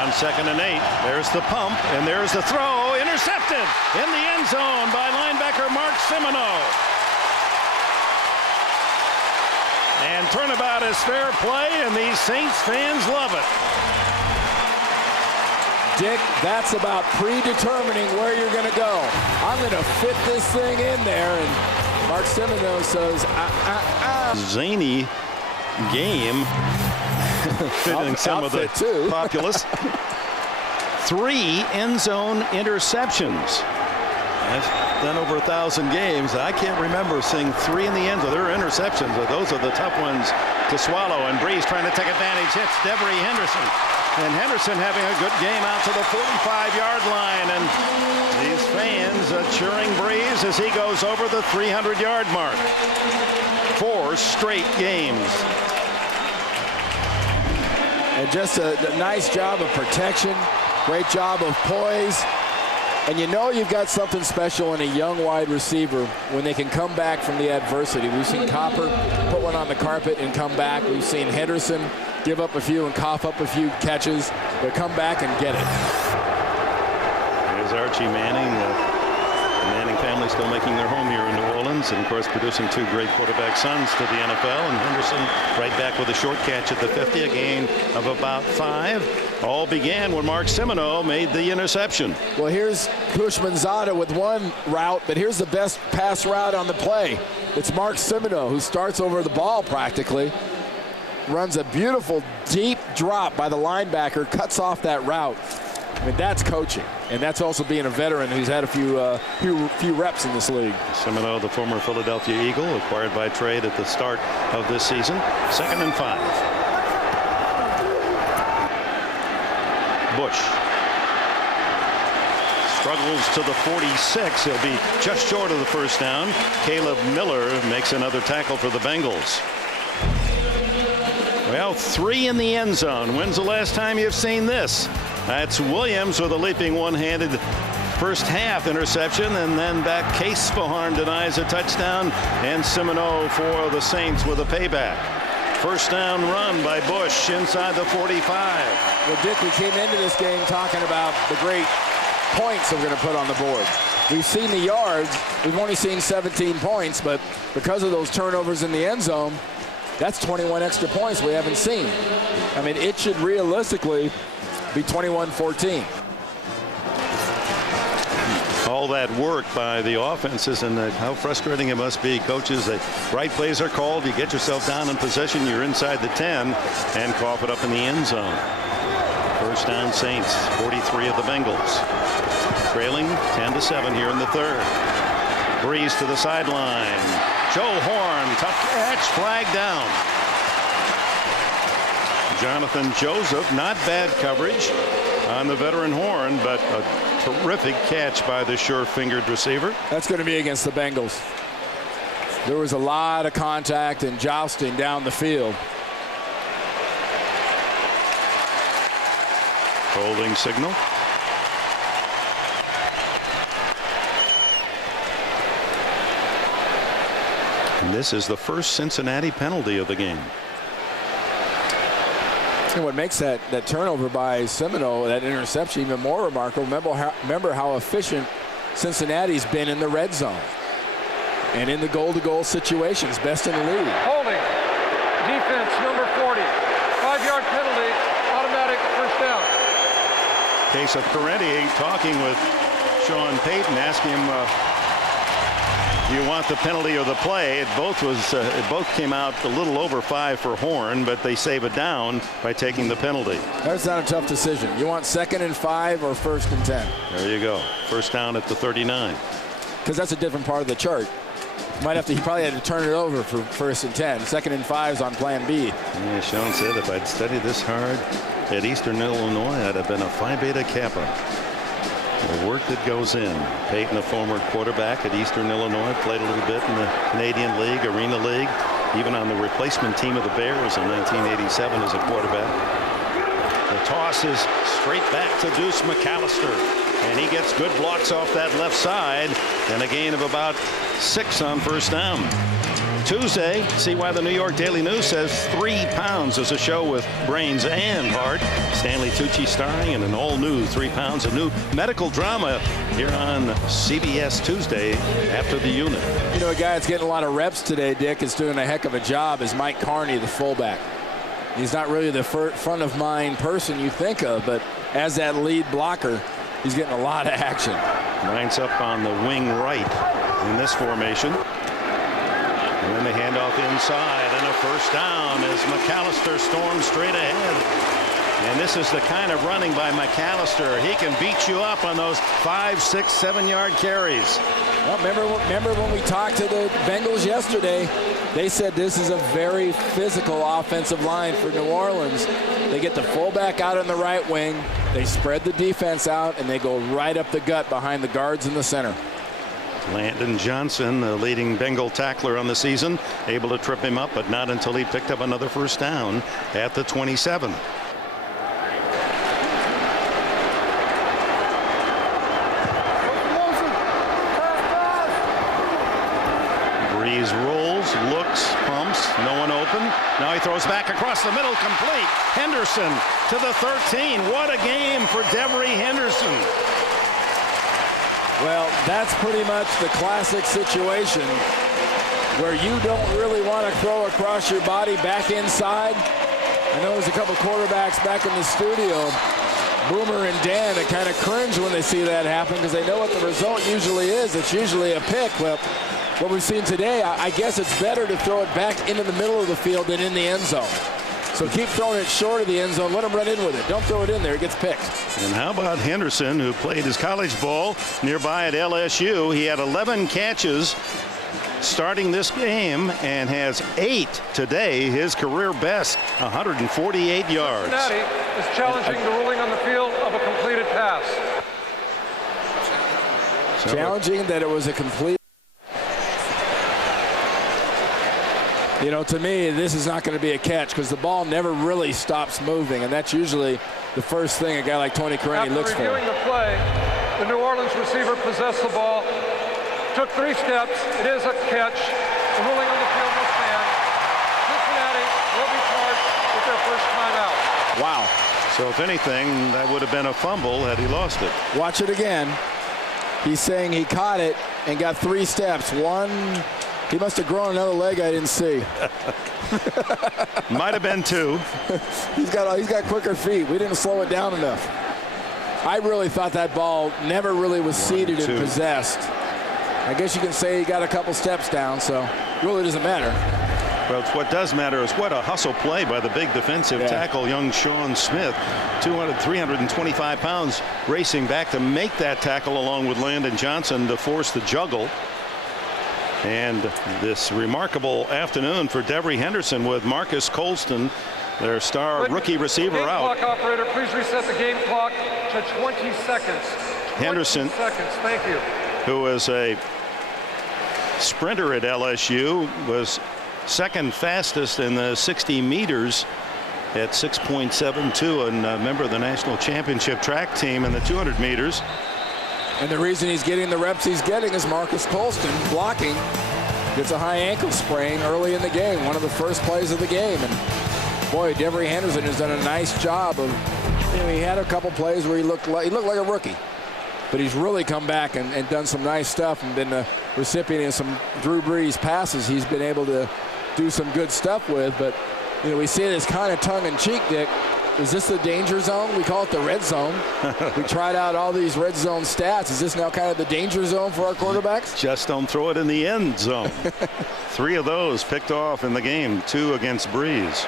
On 2nd and 8, there's the pump, and there's the throw. Intercepted in the end zone by linebacker Mark Semino. And turnabout is fair play, and these Saints fans love it. Dick, that's about predetermining where you're going to go. I'm going to fit this thing in there, and Mark Semino says, Zany game. Fitting some of the populace. 3 end zone interceptions. I've done over 1,000 games. I can't remember seeing 3 in the end zone. There are interceptions. Those are the tough ones to swallow. And Brees trying to take advantage. Hits Devery Henderson. And Henderson having a good game out to the 45-yard line. And these fans cheering Brees as he goes over the 300-yard mark. 4 straight games. And just a nice job of protection. Great job of poise. And you know you've got something special in a young wide receiver when they can come back from the adversity. We've seen Copper put one on the carpet and come back. We've seen Henderson give up a few and cough up a few catches, but come back and get it. There's Archie Manning. The Manning family still making their home here in New Orleans, and of course producing 2 great quarterback sons to the NFL. And Henderson right back with a short catch at the 50, a gain of about 5. All began when Mark Semino made the interception. Well, here's Kushmanzada with one route, but here's the best pass route on the play. It's Mark Semino, who starts over the ball practically, runs a beautiful deep drop by the linebacker, cuts off that route. I mean, that's coaching, and that's also being a veteran who's had a few reps in this league. Semino, the former Philadelphia Eagle, acquired by trade at the start of this season. 2nd and 5. Bush struggles to the 46. He'll be just short of the first down. Caleb Miller makes another tackle for the Bengals. Well, 3 in the end zone. When's the last time you've seen this? That's Williams with a leaping one-handed first half interception, and then back Case Fajarn denies a touchdown, and Semino for the Saints with a payback. First down run by Bush inside the 45. Well, Dick, we came into this game talking about the great points that we're going to put on the board. We've seen the yards. We've only seen 17 points, but because of those turnovers in the end zone, that's 21 extra points we haven't seen. I mean, it should realistically be 21-14. All that work by the offenses, and how frustrating it must be. Coaches, the right plays are called. You get yourself down in possession. You're inside the 10 and cough it up in the end zone. First down Saints, 43 of the Bengals. Trailing 10-7 here in the third. Brees to the sideline. Joe Horn, tough catch, flag down. Jonathan Joseph, not bad coverage on the veteran Horn, but a terrific catch by the sure-fingered receiver. That's going to be against the Bengals. There was a lot of contact and jousting down the field. Holding signal. And this is the first Cincinnati penalty of the game. And what makes that turnover by Semino, that interception, even more remarkable, remember how efficient Cincinnati's been in the red zone and in the goal-to-goal situations, best in the league. Holding. Defense number 40. 5-yard penalty. Automatic first down. Case of Corretti talking with Sean Payton, asking him, do you want the penalty or the play? It both came out a little over 5 for Horn, but they save it down by taking the penalty. That's not a tough decision. You want 2nd and 5 or 1st and 10? There you go. First down at the 39. Because that's a different part of the chart. He probably had to turn it over for 1st and 10. 2nd and 5's on plan B. Yeah, Sean said if I'd studied this hard at Eastern Illinois, I'd have been a Phi Beta Kappa. The work that goes in. Peyton, a former quarterback at Eastern Illinois, played a little bit in the Canadian League, Arena League, even on the replacement team of the Bears in 1987 as a quarterback. The toss is straight back to Deuce McAllister, and he gets good blocks off that left side, and a gain of about 6 on first down. Tuesday, see why the New York Daily News says 3 pounds is a show with brains and heart. Stanley Tucci starring in an all-new 3 pounds of new medical drama here on CBS Tuesday after the unit. You know, a guy that's getting a lot of reps today, Dick, is doing a heck of a job, is Mike Carney, the fullback. He's not really the front of mind person you think of, but as that lead blocker, he's getting a lot of action. Lines up on the wing right in this formation. And then the handoff inside, and a first down as McAllister storms straight ahead. And this is the kind of running by McAllister. He can beat you up on those 5, 6, 7-yard carries. Well, remember when we talked to the Bengals yesterday, they said this is a very physical offensive line for New Orleans. They get the fullback out in the right wing, they spread the defense out, and they go right up the gut behind the guards in the center. Landon Johnson, the leading Bengal tackler on the season, able to trip him up, but not until he picked up another first down at the 27. Brees rolls, looks, pumps, no one open. Now he throws back across the middle, complete. Henderson to the 13. What a game for Devery Henderson. Well, that's pretty much the classic situation where you don't really want to throw across your body back inside. I know there's a couple quarterbacks back in the studio, Boomer and Dan, that kind of cringe when they see that happen because they know what the result usually is. It's usually a pick. Well, what we've seen today, I guess it's better to throw it back into the middle of the field than in the end zone. So keep throwing it short of the end zone. Let him run in with it. Don't throw it in there. It gets picked. And how about Henderson, who played his college ball nearby at LSU? He had 11 catches starting this game and has 8 today, his career best, 148 yards. Cincinnati is challenging the ruling on the field of a completed pass. Challenging that it was a complete. You know, to me, this is not going to be a catch because the ball never really stops moving, and that's usually the first thing a guy like Tony Carani looks for. After reviewing the play, the New Orleans receiver possessed the ball, took 3 steps. It is a catch. The ruling on the field will stand. Cincinnati will be charged with their first timeout. Wow. So if anything, that would have been a fumble had he lost it. Watch it again. He's saying he caught it and got 3 steps. One, he must have grown another leg I didn't see. Might have been 2. He's got quicker feet. We didn't slow it down enough. I really thought that ball never really was seated and possessed. I guess you can say he got a couple steps down, so it really doesn't matter. Well, what does matter is what a hustle play by the big defensive tackle, young Sean Smith, 325 pounds, racing back to make that tackle along with Landon Johnson to force the juggle. And this remarkable afternoon for Devery Henderson with Marcus Colston, their star rookie receiver, out. Clock operator, please reset the game clock to 20 seconds. 20 Henderson, seconds. Thank you. Who was a sprinter at LSU, was second fastest in the 60 meters at 6.72, and a member of the national championship track team in the 200 meters. And the reason he's getting the reps he's getting is Marcus Colston blocking. Gets a high ankle sprain early in the game, one of the first plays of the game. And boy, Devery Henderson has done a nice job of, you know, he had a couple plays where he looked like a rookie. But he's really come back and done some nice stuff and been the recipient of some Drew Brees passes he's been able to do some good stuff with. But, you know, we see this kind of tongue-in-cheek, Dick. Is this the danger zone? We call it the red zone. We tried out all these red zone stats. Is this now kind of the danger zone for our quarterbacks? Just don't throw it in the end zone. 3 of those picked off in the game, 2 against Brees.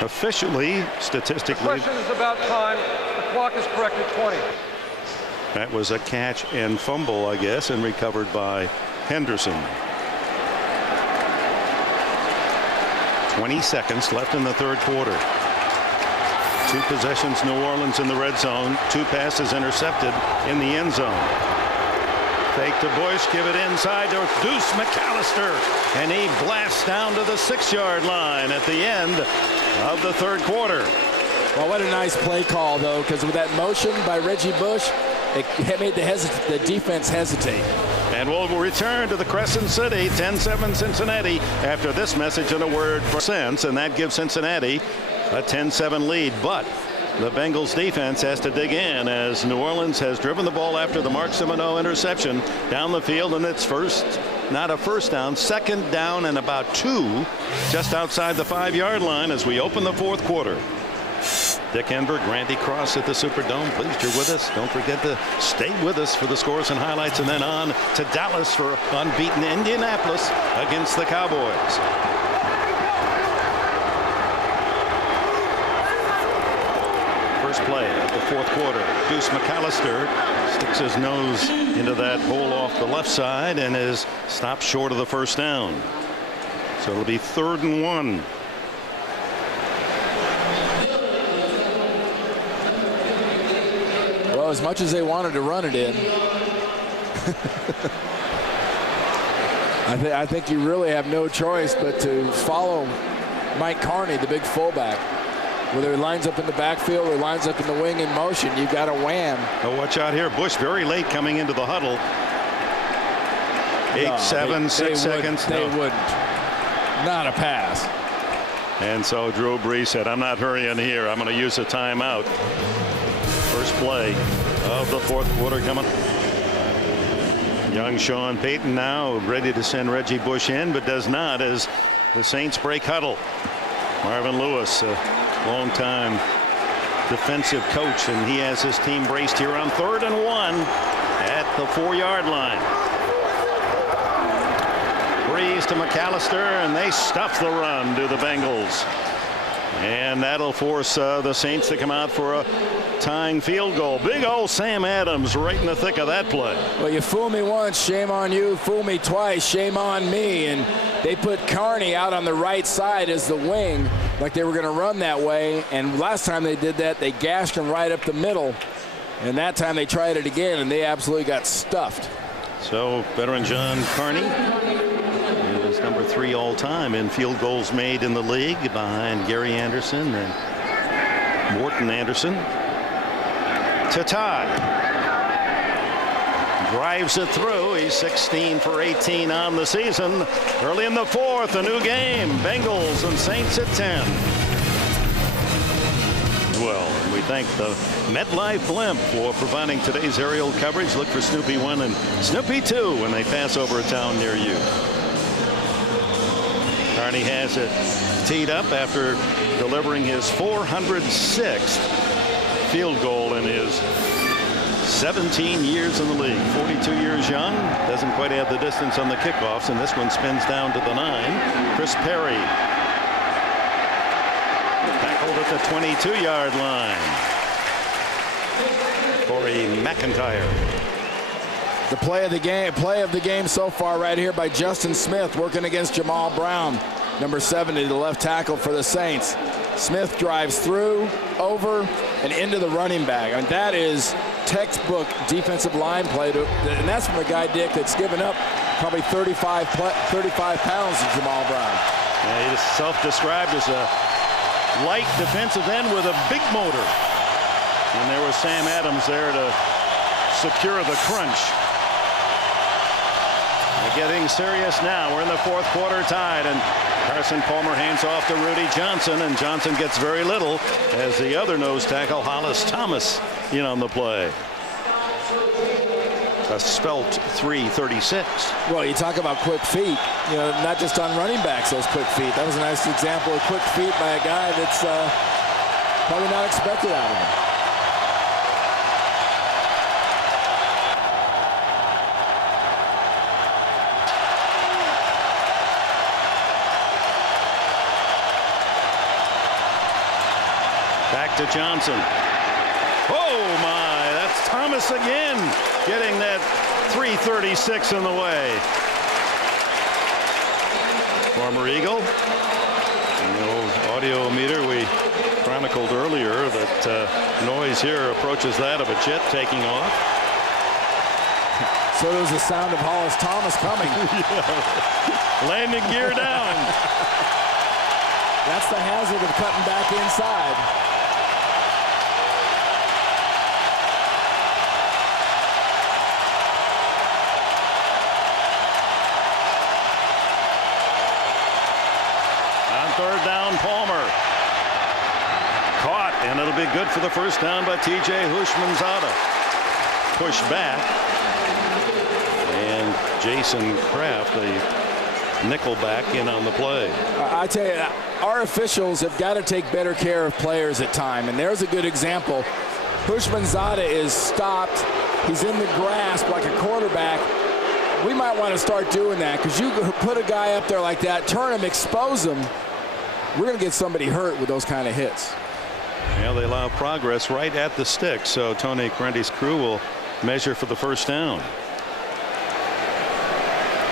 Officially, statistically, The question is about time. The clock is correct at 20. that was a catch and fumble, I guess, and recovered by Henderson. 20 seconds left in the third quarter. 2 possessions, New Orleans in the red zone. 2 passes intercepted in the end zone. Fake to Bush, give it inside to Deuce McAllister, and he blasts down to the 6-yard line at the end of the third quarter. Well, what a nice play call, though, because with that motion by Reggie Bush, it made the defense hesitate. And we'll return to the Crescent City, 10-7 Cincinnati, after this message and a word for sense, and that gives Cincinnati a 10-7 lead. But the Bengals defense has to dig in as New Orleans has driven the ball after the Mark Simoneau interception down the field, and it's not a first down, second down and about 2 just outside the 5-yard line as we open the fourth quarter. Dick Enberg, Randy Cross at the Superdome. Pleased you're with us. Don't forget to stay with us for the scores and highlights, and then on to Dallas for unbeaten Indianapolis against the Cowboys. First play of the fourth quarter. Deuce McAllister sticks his nose into that hole off the left side and is stopped short of the first down. So it'll be 3rd and 1. Well, as much as they wanted to run it in, I think you really have no choice but to follow Mike Carney, the big fullback. Whether he lines up in the backfield or lines up in the wing in motion, you've got a wham. Oh, watch out here. Bush very late coming into the huddle. 8, 7, 6 seconds. They wouldn't. Not a pass. And so Drew Brees said, I'm not hurrying here. I'm going to use a timeout. First play of the fourth quarter coming. Young Sean Payton now ready to send Reggie Bush in, but does not as the Saints break huddle. Marvin Lewis, a longtime defensive coach, and he has his team braced here on 3rd and 1 at the 4-yard line. Brees to McAllister, and they stuff the run to the Bengals. And that'll force the Saints to come out for a tying field goal. Big old Sam Adams right in the thick of that play. Well, you fool me once, shame on you. Fool me twice, shame on me. And they put Carney out on the right side as the wing, like they were going to run that way. And last time they did that, they gashed him right up the middle. And that time they tried it again, and they absolutely got stuffed. So veteran John Carney is number 3 all-time in field goals made in the league, behind Gary Anderson and Morton Anderson. To Todd. Drives it through. He's 16 for 18 on the season. Early in the 4th, a new game. Bengals and Saints at 10. Well, we thank the MetLife Blimp for providing today's aerial coverage. Look for Snoopy 1 and Snoopy 2 when they pass over a town near you. Carney has it teed up after delivering his 406th field goal in his 17 years in the league. 42 years young. Doesn't quite have the distance on the kickoffs, and this one spins down to the 9. Chris Perry tackled at the 22-yard line. Corey McIntyre. The play of the game so far right here by Justin Smith, working against Jamal Brown, number 70, the left tackle for the Saints. Smith drives through, over, and into the running back. I mean, that is textbook defensive line play, and that's from a guy, Dick, that's given up probably 35 pounds to Jamal Brown. Yeah, he is self-described as a light defensive end with a big motor. And there was Sam Adams there to secure the crunch. They're getting serious now. We're in the 4th quarter, tied, and Carson Palmer hands off to Rudy Johnson, and Johnson gets very little as the other nose tackle, Hollis Thomas, in on the play. A spelt 3:36. Well, you talk about quick feet, not just on running backs, those quick feet. That was a nice example of quick feet by a guy that's probably not expected out of him. Back to Johnson. Oh my, that's Thomas again, getting that 3:36 in the way. Former Eagle. And the old audio meter we chronicled earlier, that noise here approaches that of a jet taking off. So there's the sound of Hollis Thomas coming. Yeah. Landing gear down. That's the hazard of cutting back inside. Third down, Palmer. Caught, and it'll be good for the first down by T.J. Houshmandzadeh. Pushed back. And Jason Kraft, the nickel back, in on the play. I tell you, our officials have got to take better care of players at time, and there's a good example. Houshmandzadeh is stopped. He's in the grasp like a quarterback. We might want to start doing that, because you put a guy up there like that, turn him, expose him. We're going to get somebody hurt with those kind of hits. Well, they allow progress right at the stick, so Tony Corrente's crew will measure for the first down.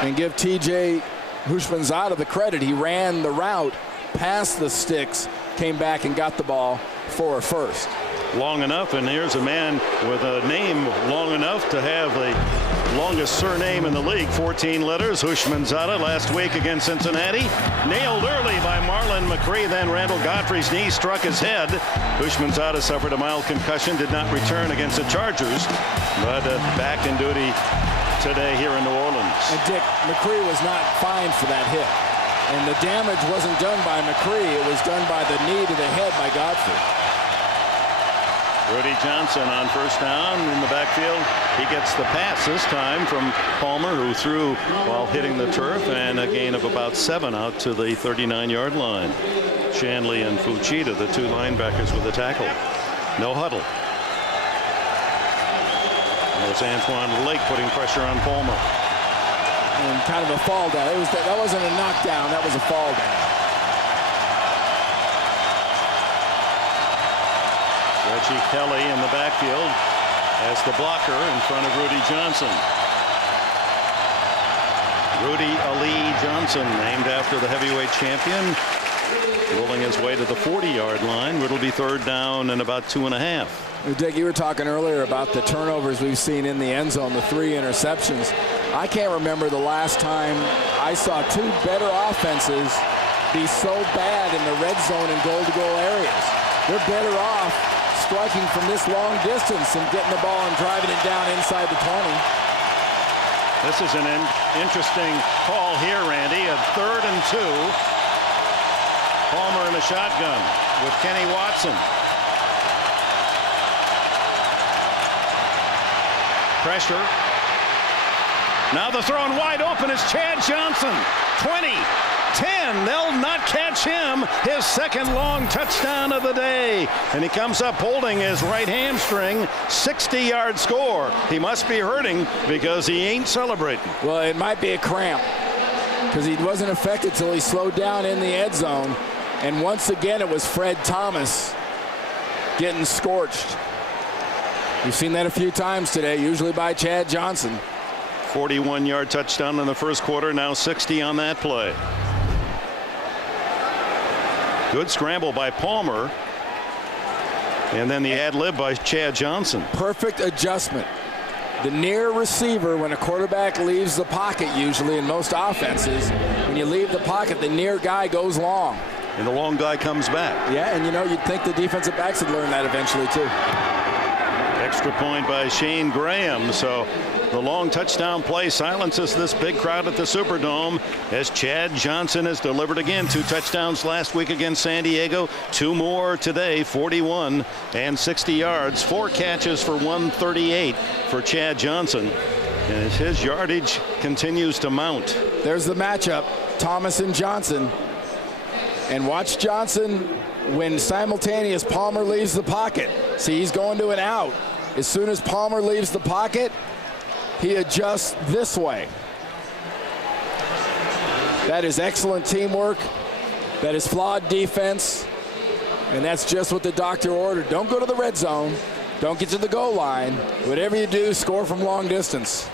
And give T.J. Houshmandzadeh the credit. He ran the route past the sticks, came back and got the ball for a first. Long enough, and here's a man with a name long enough to have the longest surname in the league, 14 letters. Houshmandzadeh last week against Cincinnati, nailed early by Marlon McCree. Then Randall Godfrey's knee struck his head. Houshmandzadeh suffered a mild concussion, did not return against the Chargers, but back in duty today here in New Orleans. And Dick, McCree was not fined for that hit, and the damage wasn't done by McCree. It was done by the knee to the head by Godfrey. Rudy Johnson on first down in the backfield. He gets the pass this time from Palmer, who threw while hitting the turf, and a gain of about 7 out to the 39-yard line. Shanley and Fuchita, the two linebackers, with the tackle. No huddle. There's Antoine Lake putting pressure on Palmer. And kind of a fall down. That wasn't a knockdown. That was a fall down. Reggie Kelly in the backfield as the blocker in front of Rudy Johnson. Rudy Ali Johnson, named after the heavyweight champion, rolling his way to the 40-yard line. It'll be third down and about 2.5. Dick, you were talking earlier about the turnovers we've seen in the end zone, the 3 interceptions. I can't remember the last time I saw 2 better offenses be so bad in the red zone and goal-to-goal areas. They're better off striking from this long distance and getting the ball and driving it down inside the 20. This is an interesting call here, Randy. A 3rd and 2. Palmer in a shotgun with Kenny Watson. Pressure. Now the throw and wide open is Chad Johnson. 20, 10. They'll not catch him. His second long touchdown of the day. And he comes up holding his right hamstring. 60-yard score. He must be hurting because he ain't celebrating. Well, it might be a cramp because he wasn't affected till he slowed down in the end zone. And once again, it was Fred Thomas getting scorched. We've seen that a few times today, usually by Chad Johnson. 41-yard touchdown in the first quarter, now 60 on that play. Good scramble by Palmer. And then the ad-lib by Chad Johnson. Perfect adjustment. The near receiver, when a quarterback leaves the pocket, usually in most offenses, when you leave the pocket, the near guy goes long. And the long guy comes back. Yeah, and you know, you'd think the defensive backs would learn that eventually, too. Extra point by Shane Graham. So the long touchdown play silences this big crowd at the Superdome as Chad Johnson has delivered again. 2 touchdowns last week against San Diego. 2 more today, 41 and 60 yards. 4 catches for 138 for Chad Johnson. And as his yardage continues to mount. There's the matchup, Thomas and Johnson. And watch Johnson when simultaneous Palmer leaves the pocket. See, he's going to an out. As soon as Palmer leaves the pocket, he adjusts this way. That is excellent teamwork. That is flawed defense. And that's just what the doctor ordered. Don't go to the red zone. Don't get to the goal line. Whatever you do, score from long distance.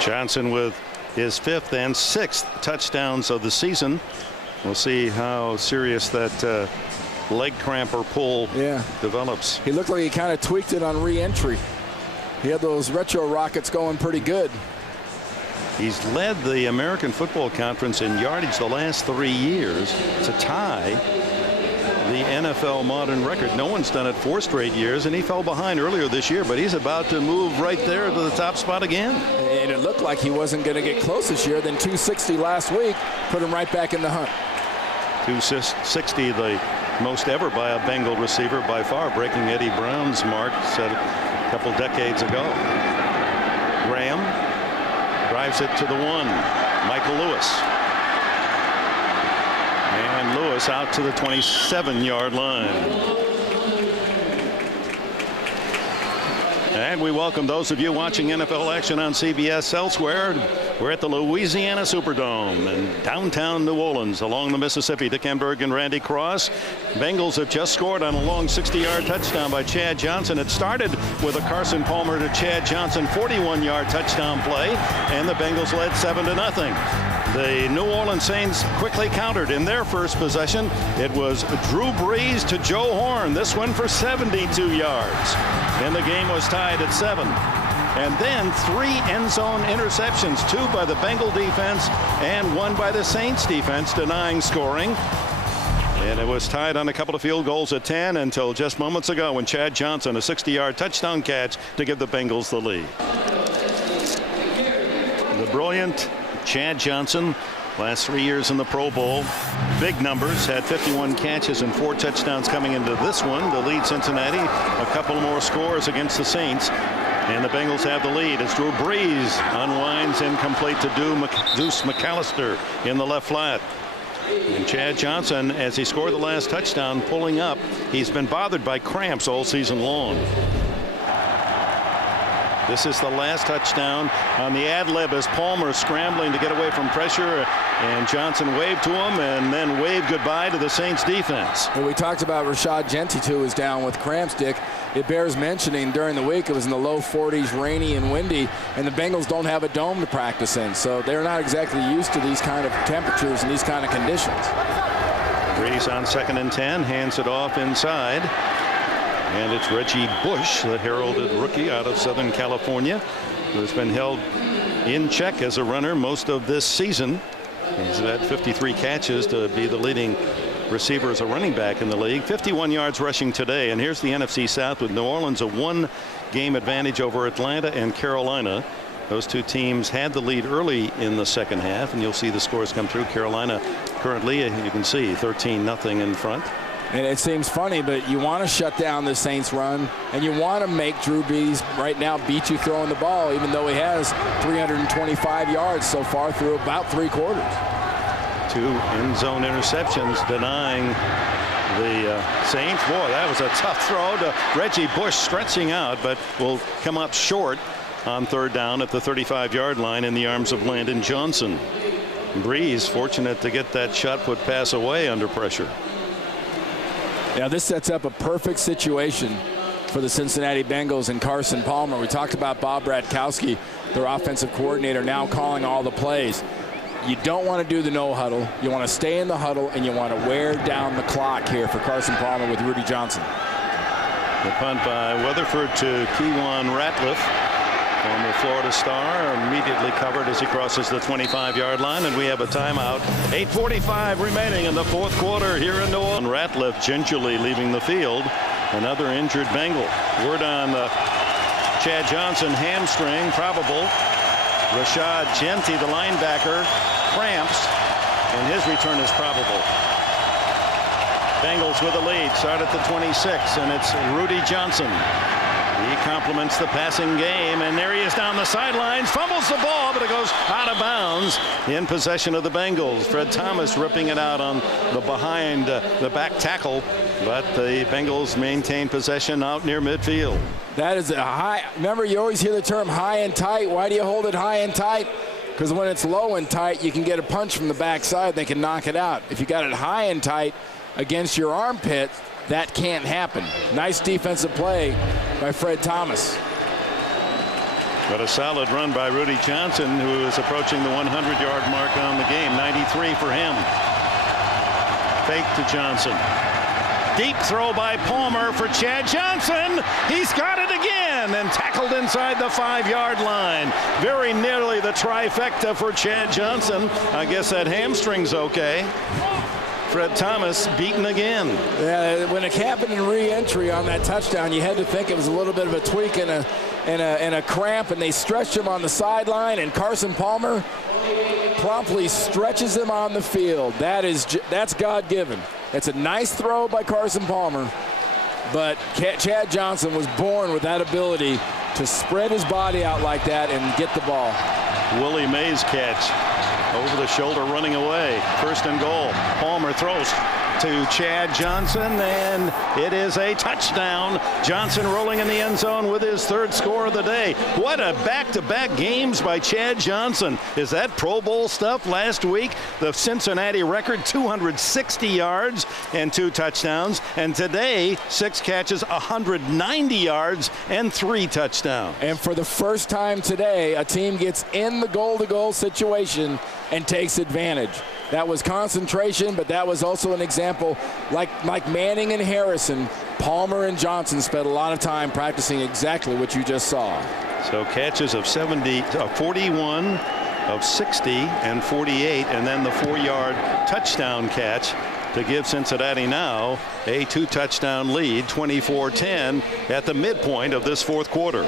Johnson with his 5th and 6th touchdowns of the season. We'll see how serious that leg cramp or pull develops. He looked like he kind of tweaked it on re-entry. He had those retro rockets going pretty good. He's led the American Football Conference in yardage the last 3 years to tie the NFL modern record. No one's done it 4 straight years, and he fell behind earlier this year, but he's about to move right there to the top spot again. And it looked like he wasn't going to get close this year. Then 260 last week put him right back in the hunt. 260, the most ever by a Bengal receiver by far, breaking Eddie Brown's mark set a couple decades ago. Graham drives it to the 1. Michael Lewis. And Lewis out to the 27-yard line. And we welcome those of you watching NFL action on CBS elsewhere. We're at the Louisiana Superdome in downtown New Orleans along the Mississippi. Dick Enberg and Randy Cross. Bengals have just scored on a long 60-yard touchdown by Chad Johnson. It started with a Carson Palmer to Chad Johnson 41-yard touchdown play, and the Bengals led 7-0. The New Orleans Saints quickly countered in their first possession. It was Drew Brees to Joe Horn. This one for 72 yards. And the game was tied at 7. And then 3 end zone interceptions, 2 by the Bengal defense and 1 by the Saints defense, denying scoring. And it was tied on a couple of field goals at 10 until just moments ago when Chad Johnson, a 60-yard touchdown catch to give the Bengals the lead. The brilliant Chad Johnson, last 3 years in the Pro Bowl, big numbers, had 51 catches and 4 touchdowns coming into this one to lead Cincinnati. A couple more scores against the Saints. And the Bengals have the lead as Drew Brees unwinds incomplete to Deuce McAllister in the left flat. And Chad Johnson, as he scored the last touchdown, pulling up. He's been bothered by cramps all season long. This is the last touchdown on the ad lib as Palmer scrambling to get away from pressure, and Johnson waved to him and then waved goodbye to the Saints defense. Well, we talked about Rashad Genty, too, is down with cramps, Dick. It bears mentioning during the week it was in the low 40s, rainy and windy, and the Bengals don't have a dome to practice in, so they're not exactly used to these kind of temperatures and these kind of conditions. Brees on 2nd and 10, hands it off inside. And it's Reggie Bush, the heralded rookie out of Southern California, who has been held in check as a runner most of this season. He's had 53 catches to be the leading receiver as a running back in the league. 51 yards rushing today. And here's the NFC South with New Orleans a 1-game advantage over Atlanta and Carolina. Those two teams had the lead early in the second half, and you'll see the scores come through. Carolina currently, you can see 13-0 in front. And it seems funny, but you want to shut down the Saints run, and you want to make Drew Brees right now beat you throwing the ball, even though he has 325 yards so far through about 3 quarters. 2 end zone interceptions denying the Saints. Boy, that was a tough throw to Reggie Bush, stretching out, but will come up short on 3rd down at the 35-yard line in the arms of Landon Johnson. Brees fortunate to get that shot put pass away under pressure. Now this sets up a perfect situation for the Cincinnati Bengals and Carson Palmer. We talked about Bob Bratkowski, their offensive coordinator, now calling all the plays. You don't want to do the no huddle. You want to stay in the huddle, and you want to wear down the clock here for Carson Palmer with Rudy Johnson. The punt by Weatherford to Kewan Ratliff. Former Florida star immediately covered as he crosses the 25-yard line, and we have a timeout. 8:45 remaining in the 4th quarter here in New Orleans. Ratliff gingerly leaving the field. Another injured Bengal. Word on the Chad Johnson hamstring probable. Rashad Genty, the linebacker, cramps, and his return is probable. Bengals with a lead. Start at the 26, and it's Rudy Johnson. He complements the passing game, and there he is down the sidelines, fumbles the ball, but it goes out of bounds in possession of the Bengals. Fred Thomas ripping it out on the behind the back tackle, but the Bengals maintain possession out near midfield. That is a high. Remember, you always hear the term high and tight. Why do you hold it high and tight? Because when it's low and tight, you can get a punch from the backside. They can knock it out. If you got it high and tight against your armpit, that can't happen. Nice defensive play by Fred Thomas. But a solid run by Rudy Johnson, who is approaching the 100-yard mark on the game. 93 for him. Fake to Johnson. Deep throw by Palmer for Chad Johnson. He's got it again and tackled inside the 5-yard line. Very nearly the trifecta for Chad Johnson. I guess that hamstring's okay. Fred Thomas beaten again. Yeah, when it happened in re-entry on that touchdown, you had to think it was a little bit of a tweak and a cramp, and they stretched him on the sideline, and Carson Palmer promptly stretches him on the field. That's God-given. It's a nice throw by Carson Palmer, but Chad Johnson was born with that ability to spread his body out like that and get the ball. Willie Mays catch. Over the shoulder, running away. 1st and goal. Palmer throws to Chad Johnson, and it is a touchdown. Johnson rolling in the end zone with his 3rd score of the day. What a back-to-back games by Chad Johnson. Is that Pro Bowl stuff last week? The Cincinnati record, 260 yards and 2 touchdowns. And today, 6 catches, 190 yards and 3 touchdowns. And for the first time today, a team gets in the goal-to-goal situation and takes advantage. That was concentration, but that was also an example, like Manning and Harrison, Palmer and Johnson spent a lot of time practicing exactly what you just saw. So catches of 41, of 60, and 48, and then the 4-yard touchdown catch to give Cincinnati now a 2-touchdown lead, 24-10 at the midpoint of this 4th quarter.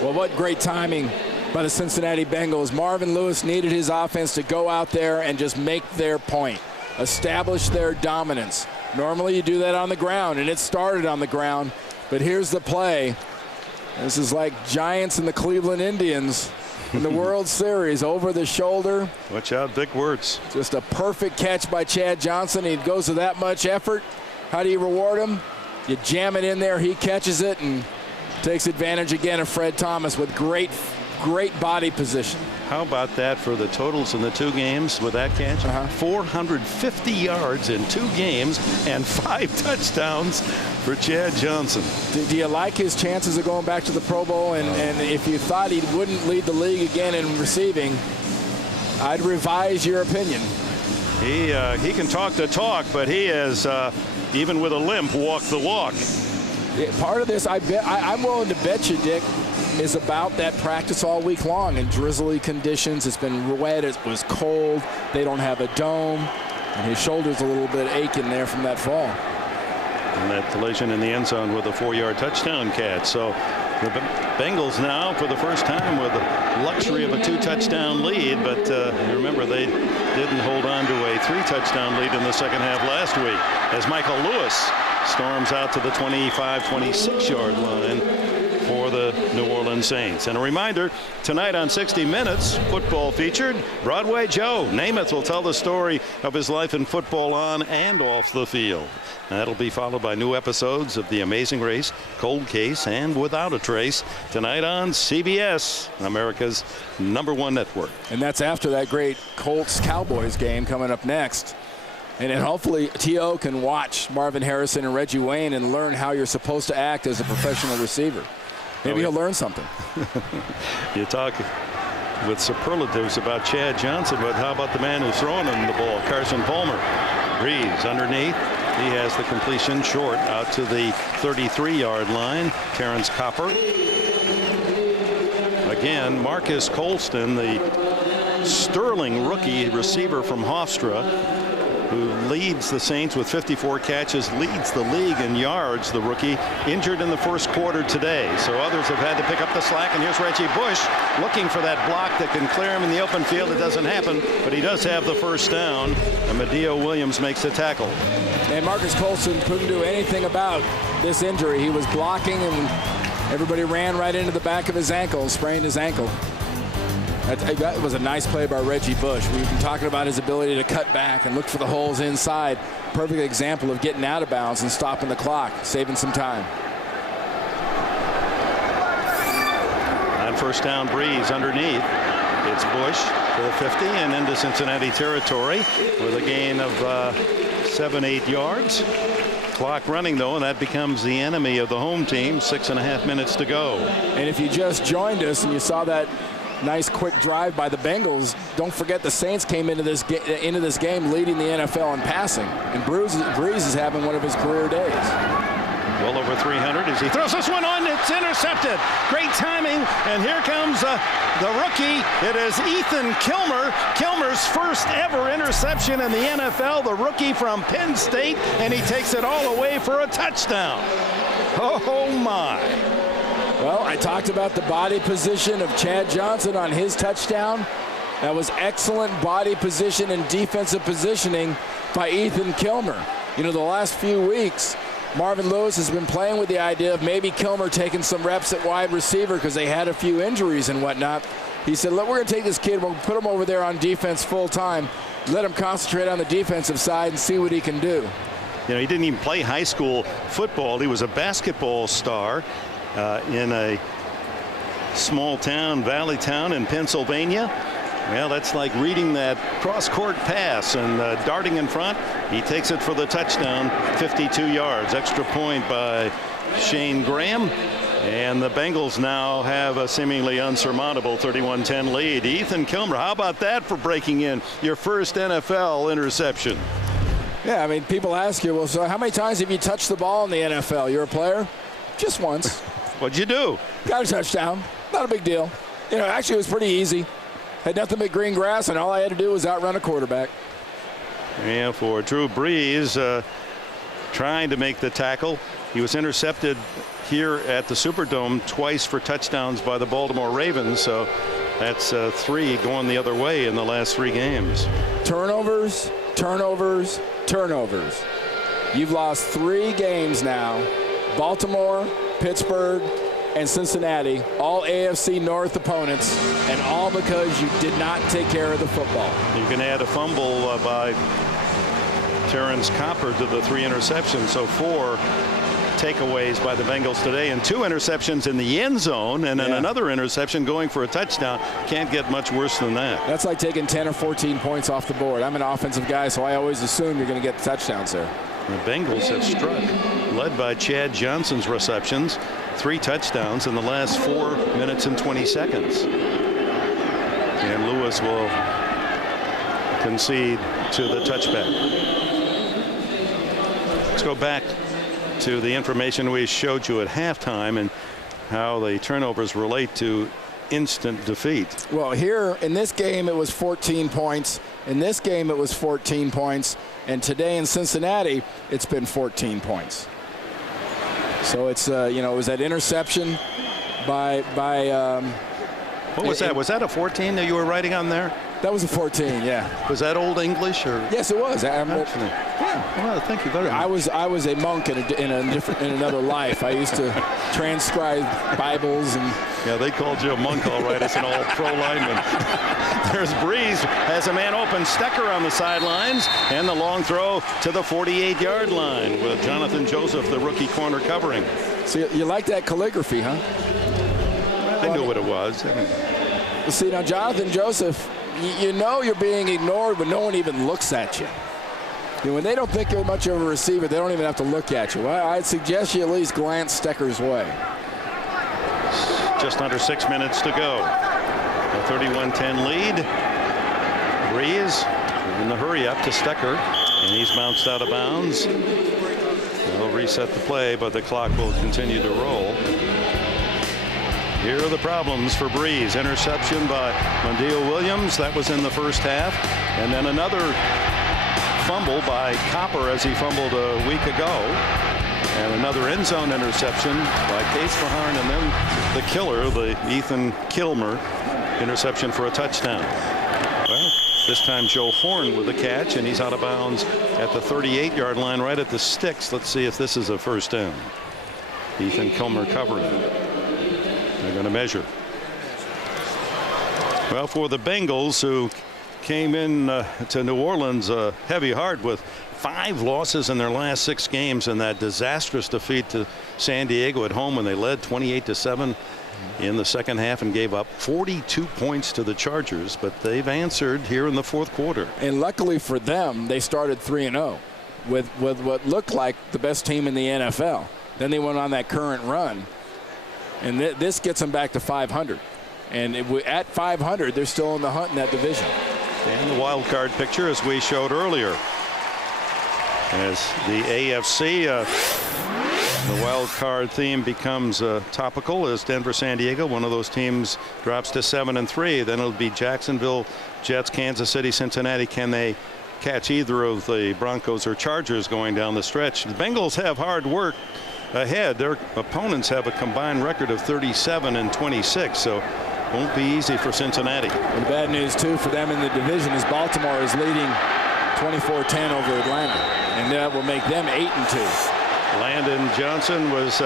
Well, what great timing by the Cincinnati Bengals. Marvin Lewis needed his offense to go out there and just make their point, establish their dominance. Normally you do that on the ground, and it started on the ground, but here's the play. This is like Giants and the Cleveland Indians in the World Series, over the shoulder. Watch out, big words. Just a perfect catch by Chad Johnson. He goes to that much effort. How do you reward him? You jam it in there, he catches it, and Takes advantage again of Fred Thomas with great body position. How about that for the totals in the 2 games with that catch? 450 yards in 2 games and 5 touchdowns for Chad Johnson. Do you like his chances of going back to the Pro Bowl? And if you thought he wouldn't lead the league again in receiving, I'd revise your opinion. He can talk the talk, but he has, even with a limp, walked the walk. Yeah, part of this, I'm willing to bet you, Dick, is about that practice all week long in drizzly conditions. It's been wet. It was cold. They don't have a dome. And his shoulder's a little bit aching there from that fall. And that collision in the end zone with a 4-yard touchdown catch. So the Bengals now, for the first time, with the luxury of a 2-touchdown lead. But you remember, they didn't hold on to a 3-touchdown lead in the second half last week, as Michael Lewis storms out to the 25-26-yard line for the New Orleans Saints. And a reminder, tonight on 60 Minutes, football featured, Broadway Joe Namath will tell the story of his life in football on and off the field. That'll be followed by new episodes of The Amazing Race, Cold Case, and Without a Trace tonight on CBS, America's #1 network. And that's after that great Colts-Cowboys game coming up next. And then hopefully T.O. can watch Marvin Harrison and Reggie Wayne and learn how you're supposed to act as a professional receiver. Maybe he'll learn something. You talk with superlatives about Chad Johnson, but how about the man who's throwing him the ball, Carson Palmer? Brees underneath. He has the completion short out to the 33-yard line. Terrence Copper. Again, Marcus Colston, the sterling rookie receiver from Hofstra, who leads the Saints with 54 catches, leads the league in yards, the rookie, injured in the first quarter today. So others have had to pick up the slack. And here's Reggie Bush looking for that block that can clear him in the open field. It doesn't happen, but he does have the first down. And Medeo Williams makes the tackle. And Marcus Colston couldn't do anything about this injury. He was blocking, and everybody ran right into the back of his ankle, sprained his ankle. That was a nice play by Reggie Bush. We've been talking about his ability to cut back and look for the holes inside. Perfect example of getting out of bounds and stopping the clock, saving some time. On first down, Brees underneath. It's Bush to the 50 and into Cincinnati territory with a gain of 7-8 yards. Clock running, though, and that becomes the enemy of the home team. 6.5 minutes to go. And if you just joined us and you saw that nice quick drive by the Bengals, don't forget the Saints came into this game leading the NFL in passing, and Brees is having one of his career days. Well over 300 as he throws this one on. It's intercepted. Great timing, and here comes the rookie. It is Ethan Kilmer. Kilmer's first ever interception in the NFL, the rookie from Penn State, and he takes it all away for a touchdown. Oh my. Well, I talked about the body position of Chad Johnson on his touchdown. That was excellent body position and defensive positioning by Ethan Kilmer. You know, the last few weeks, Marvin Lewis has been playing with the idea of maybe Kilmer taking some reps at wide receiver because they had a few injuries and whatnot. He said, look, we're going to take this kid, we'll put him over there on defense full time, let him concentrate on the defensive side and see what he can do. You know, he didn't even play high school football. He was a basketball star in a small town, valley town in Pennsylvania. Well, that's like reading that cross-court pass and darting in front. He takes it for the touchdown, 52 yards. Extra point by Shane Graham. And the Bengals now have a seemingly unsurmountable 31-10 lead. Ethan Kilmer, how about that for breaking in your first NFL interception? Yeah, I mean, people ask you, well, so how many times have you touched the ball in the NFL? You're a player? Just once. What'd you do? Got a touchdown. Not a big deal. You know, actually, it was pretty easy. Had nothing but green grass, and all I had to do was outrun a quarterback. Yeah, for Drew Brees trying to make the tackle. He was intercepted here at the Superdome twice for touchdowns by the Baltimore Ravens. So that's 3 going the other way in the last 3 games. Turnovers, turnovers, turnovers. You've lost 3 games now. Baltimore, Pittsburgh, and Cincinnati, all AFC North opponents, and all because you did not take care of the football. You can add a fumble by Terrence Copper to the 3 interceptions, so 4 takeaways by the Bengals today, and 2 interceptions in the end zone, and then another interception going for a touchdown. Can't get much worse than that. That's like taking 10 or 14 points off the board. I'm an offensive guy, so I always assume you're going to get the touchdowns there. The Bengals have struck, led by Chad Johnson's receptions, 3 touchdowns in the last 4 minutes and 20 seconds. And Lewis will concede to the touchback. Let's go back to the information we showed you at halftime and how the turnovers relate to instant defeat. Well, here in this game it was 14 points. In this game it was 14 points. And today in Cincinnati it's been 14 points. So it's it was that interception by what was that? Was that a 14 that you were writing on there? That was a 14, yeah. Was that Old English or? Yes, it was. Actually. Yeah. Well, thank you very much. I was a monk in another life. I used to transcribe Bibles and. Yeah, they called you a monk, all right, as an all-pro lineman. There's Brees, has a man open. Stecker on the sidelines, and the long throw to the 48-yard line with Jonathan Joseph, the rookie corner, covering. So you like that calligraphy, huh? I knew what it was. Well, see, now Jonathan Joseph, you know you're being ignored when no one even looks at you. When they don't think you're much of a receiver, they don't even have to look at you. Well, I'd suggest you at least glance Stecker's way. Just under 6 minutes to go. A 31-10 lead. Brees in the hurry up to Stecker, and he's bounced out of bounds. They'll reset the play, but the clock will continue to roll. Here are the problems for Brees. Interception by Mondale Williams. That was in the first half. And then another fumble by Copper as he fumbled a week ago. And another end zone interception by Case Verharn. And then the killer, the Ethan Kilmer interception for a touchdown. Well, this time Joe Horn with the catch, and he's out of bounds at the 38-yard line right at the sticks. Let's see if this is a first down. Ethan Kilmer covering. They're going to measure. Well, for the Bengals, who came in to New Orleans heavy hard with 5 losses in their last 6 games, and that disastrous defeat to San Diego at home when they led 28-7 in the second half and gave up 42 points to the Chargers. But they've answered here in the fourth quarter. And luckily for them, they started 3-0 with what looked like the best team in the NFL. Then they went on that current run. And this gets them back to 500. And at 500, they're still in the hunt in that division. And the wild card picture, as we showed earlier, as the AFC, the wild card theme becomes topical as Denver, San Diego, one of those teams, drops to 7-3. Then it'll be Jacksonville, Jets, Kansas City, Cincinnati. Can they catch either of the Broncos or Chargers going down the stretch? The Bengals have hard work ahead. Their opponents have a combined record of 37-26, so won't be easy for Cincinnati. And the bad news too for them in the division is Baltimore is leading 24-10 over Atlanta, and that will make them 8-2. Landon Johnson was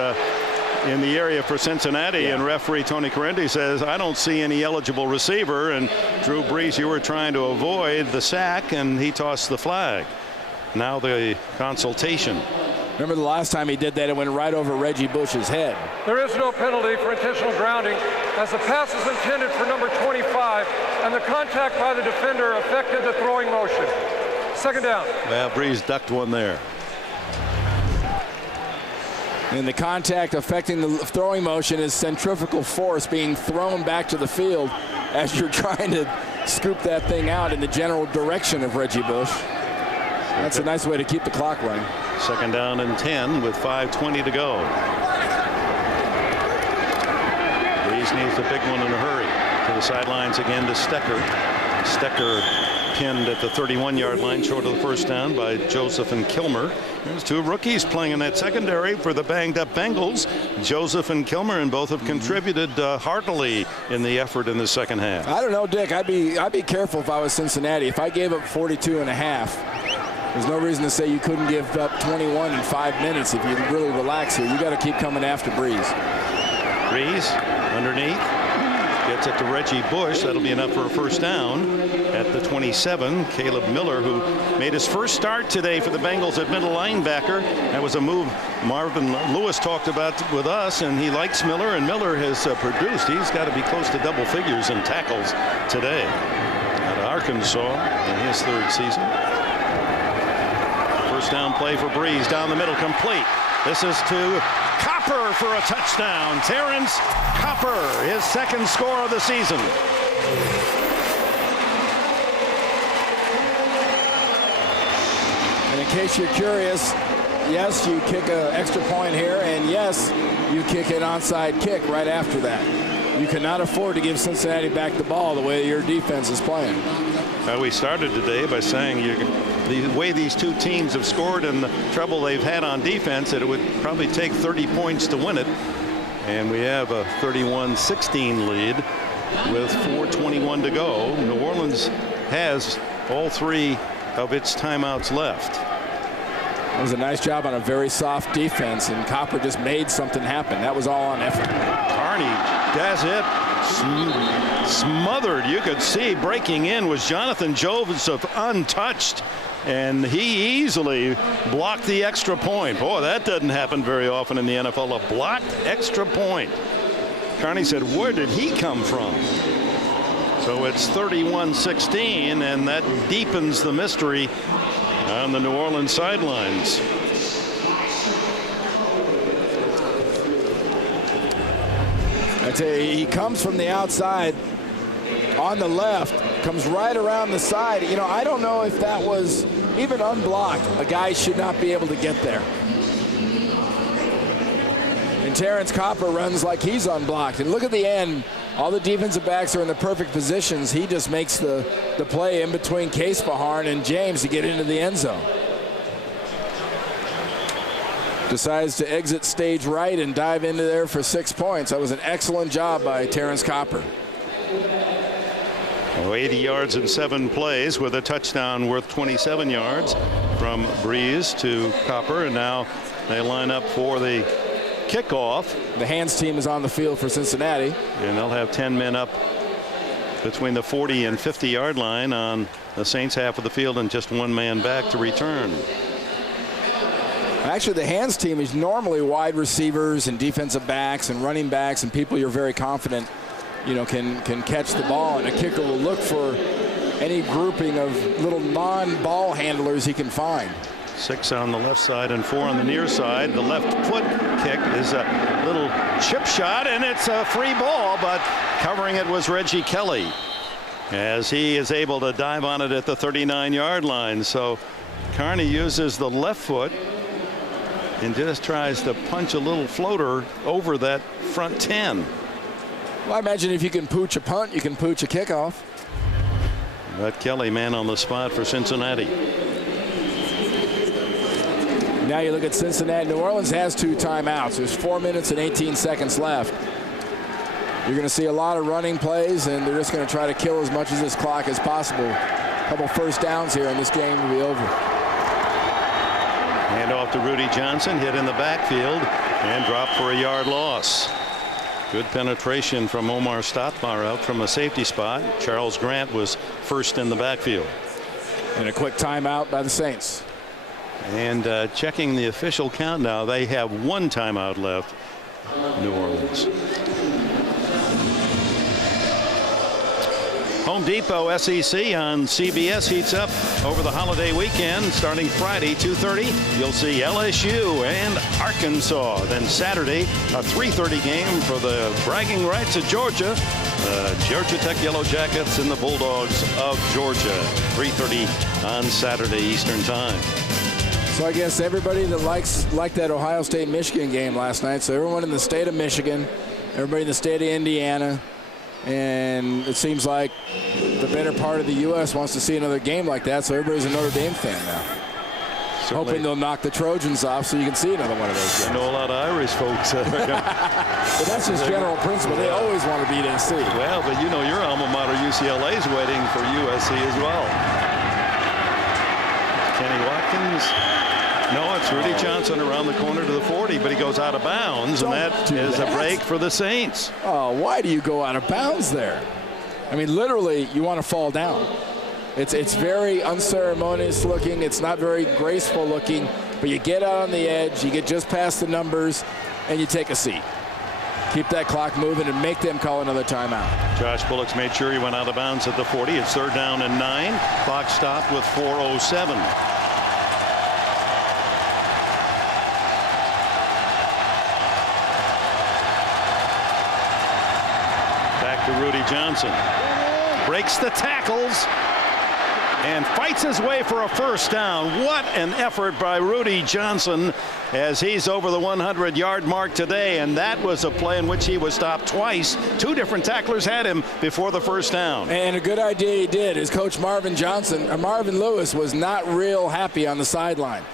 in the area for Cincinnati, and referee Tony Correndi says, I don't see any eligible receiver. And Drew Brees, you were trying to avoid the sack, and he tossed the flag. Now the consultation. Remember the last time he did that, it went right over Reggie Bush's head. There is no penalty for intentional grounding, as the pass is intended for number 25, and the contact by the defender affected the throwing motion. Second down. Well, Brees ducked one there. And the contact affecting the throwing motion is centrifugal force being thrown back to the field as you're trying to scoop that thing out in the general direction of Reggie Bush. That's a nice way to keep the clock running. Second down and 10 with 5:20 to go. Brees needs a big one in a hurry. To the sidelines again to Stecker. Stecker pinned at the 31-yard line, short of the first down by Joseph and Kilmer. There's 2 rookies playing in that secondary for the banged-up Bengals. Joseph and Kilmer, and both have contributed heartily in the effort in the second half. I don't know, Dick. I'd be careful if I was Cincinnati. If I gave up 42 and a half, there's no reason to say you couldn't give up 21 in 5 minutes if you really relax here. You got to keep coming after Brees. Brees underneath. Gets it to Reggie Bush. That'll be enough for a first down at the 27. Caleb Miller, who made his first start today for the Bengals at middle linebacker. That was a move Marvin Lewis talked about with us, and he likes Miller, and Miller has produced. He's got to be close to double figures in tackles today at Arkansas in his third season. First down play for Brees down the middle, complete. This is to Copper for a touchdown. Terrence Copper, his second score of the season. And in case you're curious, yes, you kick an extra point here, and yes, you kick an onside kick right after that. You cannot afford to give Cincinnati back the ball the way your defense is playing. We started today by saying the way these two teams have scored and the trouble they've had on defense, that it would probably take 30 points to win it. And we have a 31-16 lead with 4:21 to go. New Orleans has all three of its timeouts left. It was a nice job on a very soft defense, and Copper just made something happen. That was all on effort. Carney does it. Smothered. You could see breaking in was Jonathan Joseph, untouched, and he easily blocked the extra point. Boy, that doesn't happen very often in the NFL, a blocked extra point. Carney said, where did he come from? So it's 31-16, and that deepens the mystery on the New Orleans sidelines. I tell you, he comes from the outside on the left, comes right around the side. You know, I don't know if that was even unblocked. A guy should not be able to get there. And Terrence Copper runs like he's unblocked. And look at the end. All the defensive backs are in the perfect positions. He just makes the play in between Case Beharn and James to get into the end zone. Decides to exit stage right and dive into there for 6 points. That was an excellent job by Terrence Copper. 80 yards in 7 plays with a touchdown worth 27 yards from Brees to Copper, and now they line up for the kickoff. The hands team is on the field for Cincinnati, and they'll have 10 men up between the 40 and 50 yard line on the Saints half of the field, and just one man back to return. Actually, the hands team is normally wide receivers and defensive backs and running backs and people you're very confident, you know, can catch the ball, and a kicker will look for any grouping of little non-ball handlers he can find. 6 on the left side and 4 on the near side. The left foot kick is a little chip shot, and it's a free ball, but covering it was Reggie Kelly as he is able to dive on it at the 39-yard line. So Carney uses the left foot and just tries to punch a little floater over that front 10. Well, I imagine if you can pooch a punt, you can pooch a kickoff. But Kelly, man on the spot for Cincinnati. Now you look at Cincinnati. New Orleans has 2 timeouts. There's 4 minutes and 18 seconds left. You're going to see a lot of running plays, and they're just going to try to kill as much of this clock as possible. A couple first downs here, and this game will be over. Hand off to Rudy Johnson, hit in the backfield and dropped for a yard loss. Good penetration from Omar Stottmeyer out from a safety spot. Charles Grant was first in the backfield. And a quick timeout by the Saints. And checking the official count now, they have 1 timeout left, New Orleans. Home Depot SEC on CBS heats up over the holiday weekend. Starting Friday 2:30, you'll see LSU and Arkansas. Then Saturday, a 3:30 game for the bragging rights of Georgia. Georgia Tech Yellow Jackets and the Bulldogs of Georgia. 3:30 on Saturday Eastern Time. So I guess everybody that liked that Ohio State-Michigan game last night. So everyone in the state of Michigan, everybody in the state of Indiana, and it seems like the better part of the U.S. wants to see another game like that. So everybody's a Notre Dame fan now. Certainly. Hoping they'll knock the Trojans off so you can see another one of those games. I know a lot of Irish folks. But that's just general principle. They always want to beat SC. Well, but you know your alma mater UCLA is waiting for USC as well. Kenny Watkins No, it's Rudy Johnson around the corner to the 40, but he goes out of bounds, and that is a break for the Saints. Oh, why do you go out of bounds there? I mean, literally, you want to fall down. It's very unceremonious looking. It's not very graceful looking, but you get out on the edge, you get just past the numbers, and you take a seat. Keep that clock moving and make them call another timeout. Josh Bullock's made sure he went out of bounds at the 40. It's 3rd down and 9. Clock stopped with 4:07. Back to Rudy Johnson. Breaks the tackles and fights his way for a 1st down. What an effort by Rudy Johnson as he's over the 100-yard mark today, and that was a play in which he was stopped twice. 2 different tacklers had him before the 1st down. And a good idea he did. His coach Marvin Lewis was not real happy on the sideline.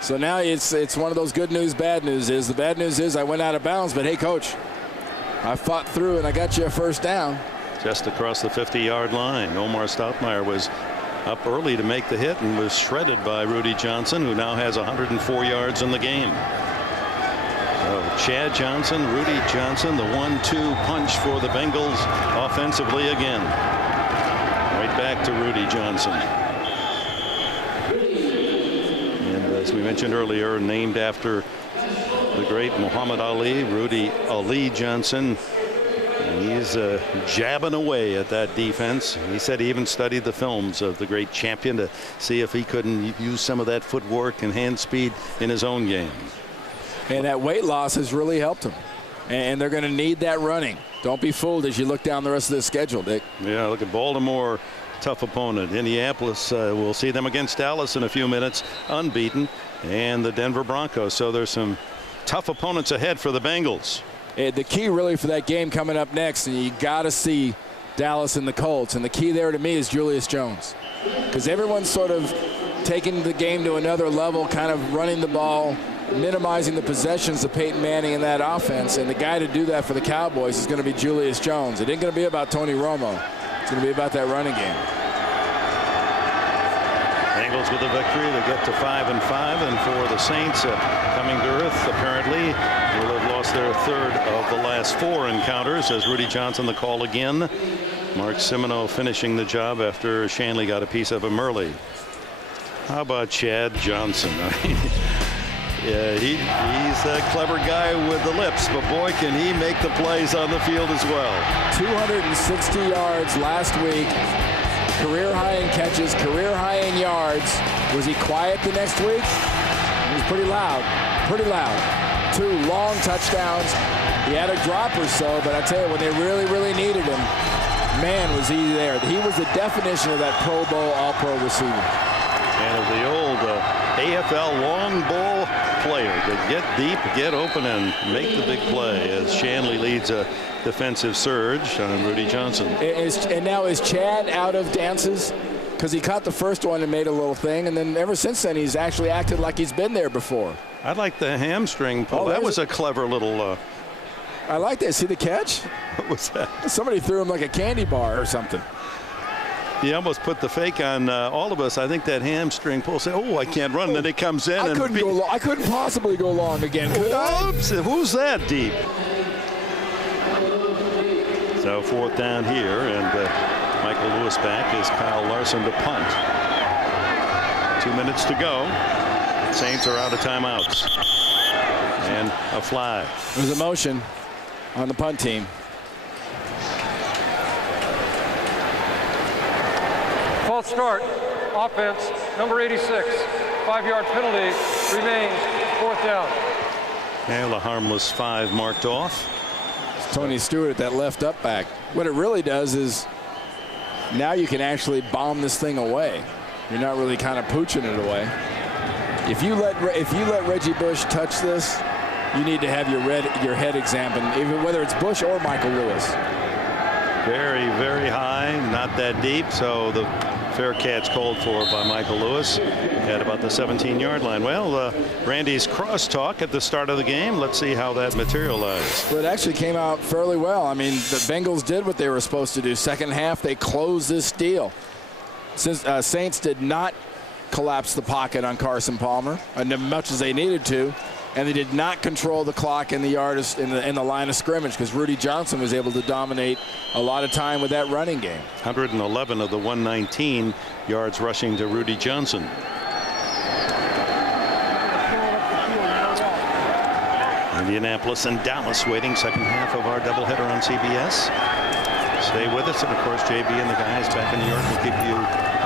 So now it's one of those good news, bad news is. The bad news is I went out of bounds, but hey, coach, I fought through and I got you a 1st down. Just across the 50-yard line. Omar Stoudemire was up early to make the hit and was shredded by Rudy Johnson, who now has 104 yards in the game. So Chad Johnson, Rudy Johnson, the 1-2 punch for the Bengals offensively again. Right back to Rudy Johnson. And as we mentioned earlier, named after the great Muhammad Ali, Rudy Ali Johnson. He's jabbing away at that defense. He said he even studied the films of the great champion to see if he couldn't use some of that footwork and hand speed in his own game. And that weight loss has really helped him. And they're going to need that running. Don't be fooled as you look down the rest of the schedule, Dick. Yeah, look at Baltimore. Tough opponent. Indianapolis, we'll see them against Dallas in a few minutes, unbeaten, and the Denver Broncos. So there's some tough opponents ahead for the Bengals. The key really for that game coming up next, and you got to see Dallas and the Colts, and the key there to me is Julius Jones, because everyone's sort of taking the game to another level, kind of running the ball, minimizing the possessions of Peyton Manning in that offense, and the guy to do that for the Cowboys is going to be Julius Jones. It ain't going to be about Tony Romo. It's going to be about that running game. Bengals with a victory. They get to 5-5, and for the Saints coming to earth, apparently will have lost their 3rd of the last 4 encounters as Rudy Johnson the call again. Mark Simoneau finishing the job after Shanley got a piece of him early. How about Chad Johnson? Yeah, he's a clever guy with the lips, but boy, can he make the plays on the field as well. 260 yards last week. Career high in catches, career high in yards. Was he quiet the next week? He was pretty loud, pretty loud. 2 long touchdowns. He had a drop or so, but I tell you, when they really, really needed him, man, was he there. He was the definition of that Pro Bowl, All-Pro receiver. And of the old AFL long ball player to get deep, get open, and make the big play as Shanley leads a defensive surge on Rudy Johnson. And now is Chad out of dances? Because he caught the first one and made a little thing, and then ever since then he's actually acted like he's been there before. I like the hamstring pull. Oh, that was a clever little. I like that. See the catch? What was that? Somebody threw him like a candy bar or something. He almost put the fake on all of us. I think that hamstring pull. Say, oh, I can't run. And then it comes in. I couldn't possibly go long again. Could I? Oops! Who's that deep? So 4th down here, and Michael Lewis back is Kyle Larson to punt. 2 minutes to go. Saints are out of timeouts. And a flag. There's a motion on the punt team. False start. Offense, number 86. 5-yard penalty. Remains 4th down. And a harmless 5 marked off. Tony Stewart, that left up back. What it really does is now you can actually bomb this thing away. You're not really kind of pooching it away. If you let Reggie Bush touch this, you need to have your head examined, even whether it's Bush or Michael Lewis. Very, very high, not that deep. So the fair catch called for by Michael Lewis at about the 17-yard line. Well, Randy's crosstalk at the start of the game. Let's see how that materialized. Well, it actually came out fairly well. I mean, the Bengals did what they were supposed to do. Second half, they closed this deal. Since Saints did not collapse the pocket on Carson Palmer as much as they needed to, and they did not control the clock in the line of scrimmage because Rudy Johnson was able to dominate a lot of time with that running game. 111 of the 119 yards rushing to Rudy Johnson. Indianapolis and Dallas waiting, second half of our doubleheader on CBS. Stay with us, and of course JB and the guys back in New York will keep you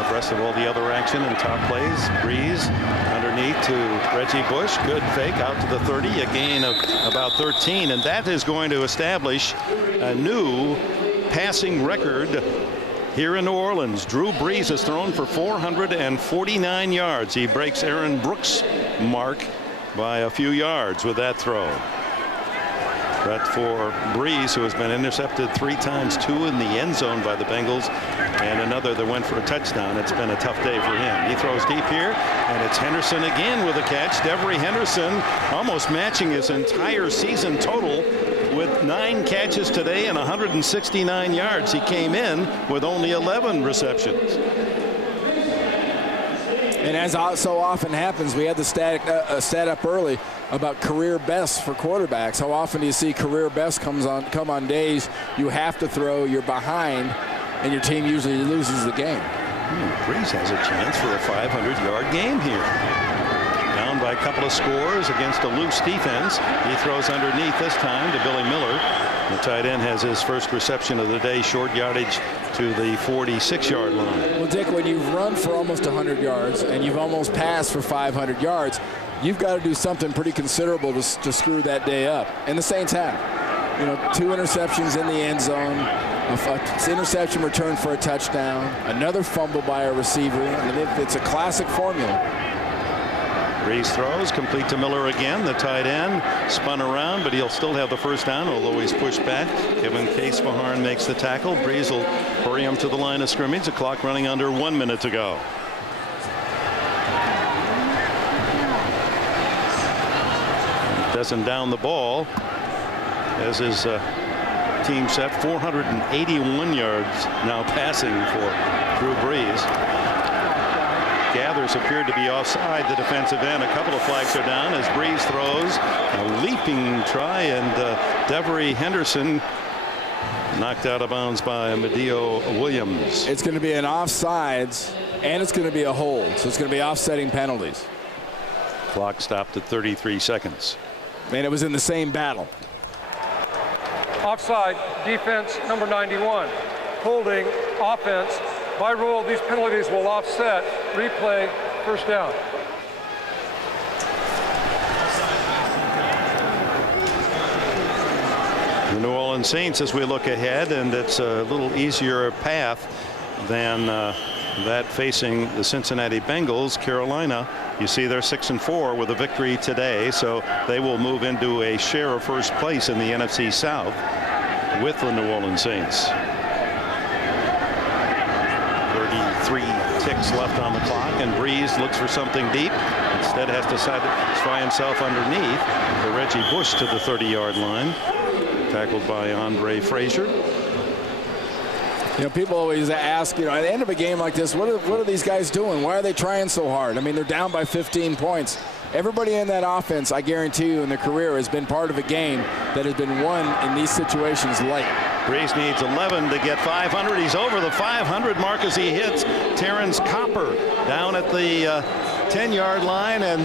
abreast of all the other action and top plays. Brees underneath to Reggie Bush, good fake out to the 30, a gain of about 13, and that is going to establish a new passing record here in New Orleans. Drew Brees has thrown for 449 yards. He breaks Aaron Brooks' mark by a few yards with that throw. But for Brees, who has been intercepted 3 times, 2 in the end zone by the Bengals, and another that went for a touchdown, it's been a tough day for him. He throws deep here, and it's Henderson again with a catch. Devery Henderson almost matching his entire season total with 9 catches today and 169 yards. He came in with only 11 receptions. And as so often happens, we had the stat up early about career bests for quarterbacks. How often do you see career best come on days you have to throw, you're behind, and your team usually loses the game? Brees has a chance for a 500-yard game here. Down by a couple of scores against a loose defense. He throws underneath this time to Billy Miller. The tight end has his first reception of the day, short yardage to the 46-yard line. Well, Dick, when you've run for almost 100 yards and you've almost passed for 500 yards, you've got to do something pretty considerable to screw that day up. And the Saints have. 2 interceptions in the end zone, an interception returned for a touchdown, another fumble by a receiver. I mean, it's a classic formula. Brees throws complete to Miller again. The tight end spun around, but he'll still have the first down, although he's pushed back. Kevin Case-Beharn makes the tackle. Brees will hurry him to the line of scrimmage. The clock running under 1 minute to go. Doesn't down the ball as his team set 481 yards now passing for Drew Brees. Gathers appeared to be offside the defensive end. A couple of flags are down as Brees throws a leaping try, and Devery Henderson knocked out of bounds by Amadeo Williams. It's going to be an offsides, and it's going to be a hold, so it's going to be offsetting penalties. Clock stopped at 33 seconds. And it was in the same battle. Offside, defense number 91. Holding, offense. By rule, these penalties will offset. Replay, first down. The New Orleans Saints, as we look ahead, and it's a little easier path than that facing the Cincinnati Bengals. Carolina, you see they're 6-4 with a victory today, so they will move into a share of first place in the NFC South with the New Orleans Saints. 33 ticks left on the clock, and Brees looks for something deep. Instead has decided to try himself underneath for Reggie Bush to the 30-yard line. Tackled by Andre Frazier. People always ask, at the end of a game like this, what are these guys doing? Why are they trying so hard? I mean, they're down by 15 points. Everybody in that offense, I guarantee you, in their career has been part of a game that has been won in these situations late. Brees needs 11 to get 500. He's over the 500 mark as he hits Terrence Copper down at the 10-yard line, and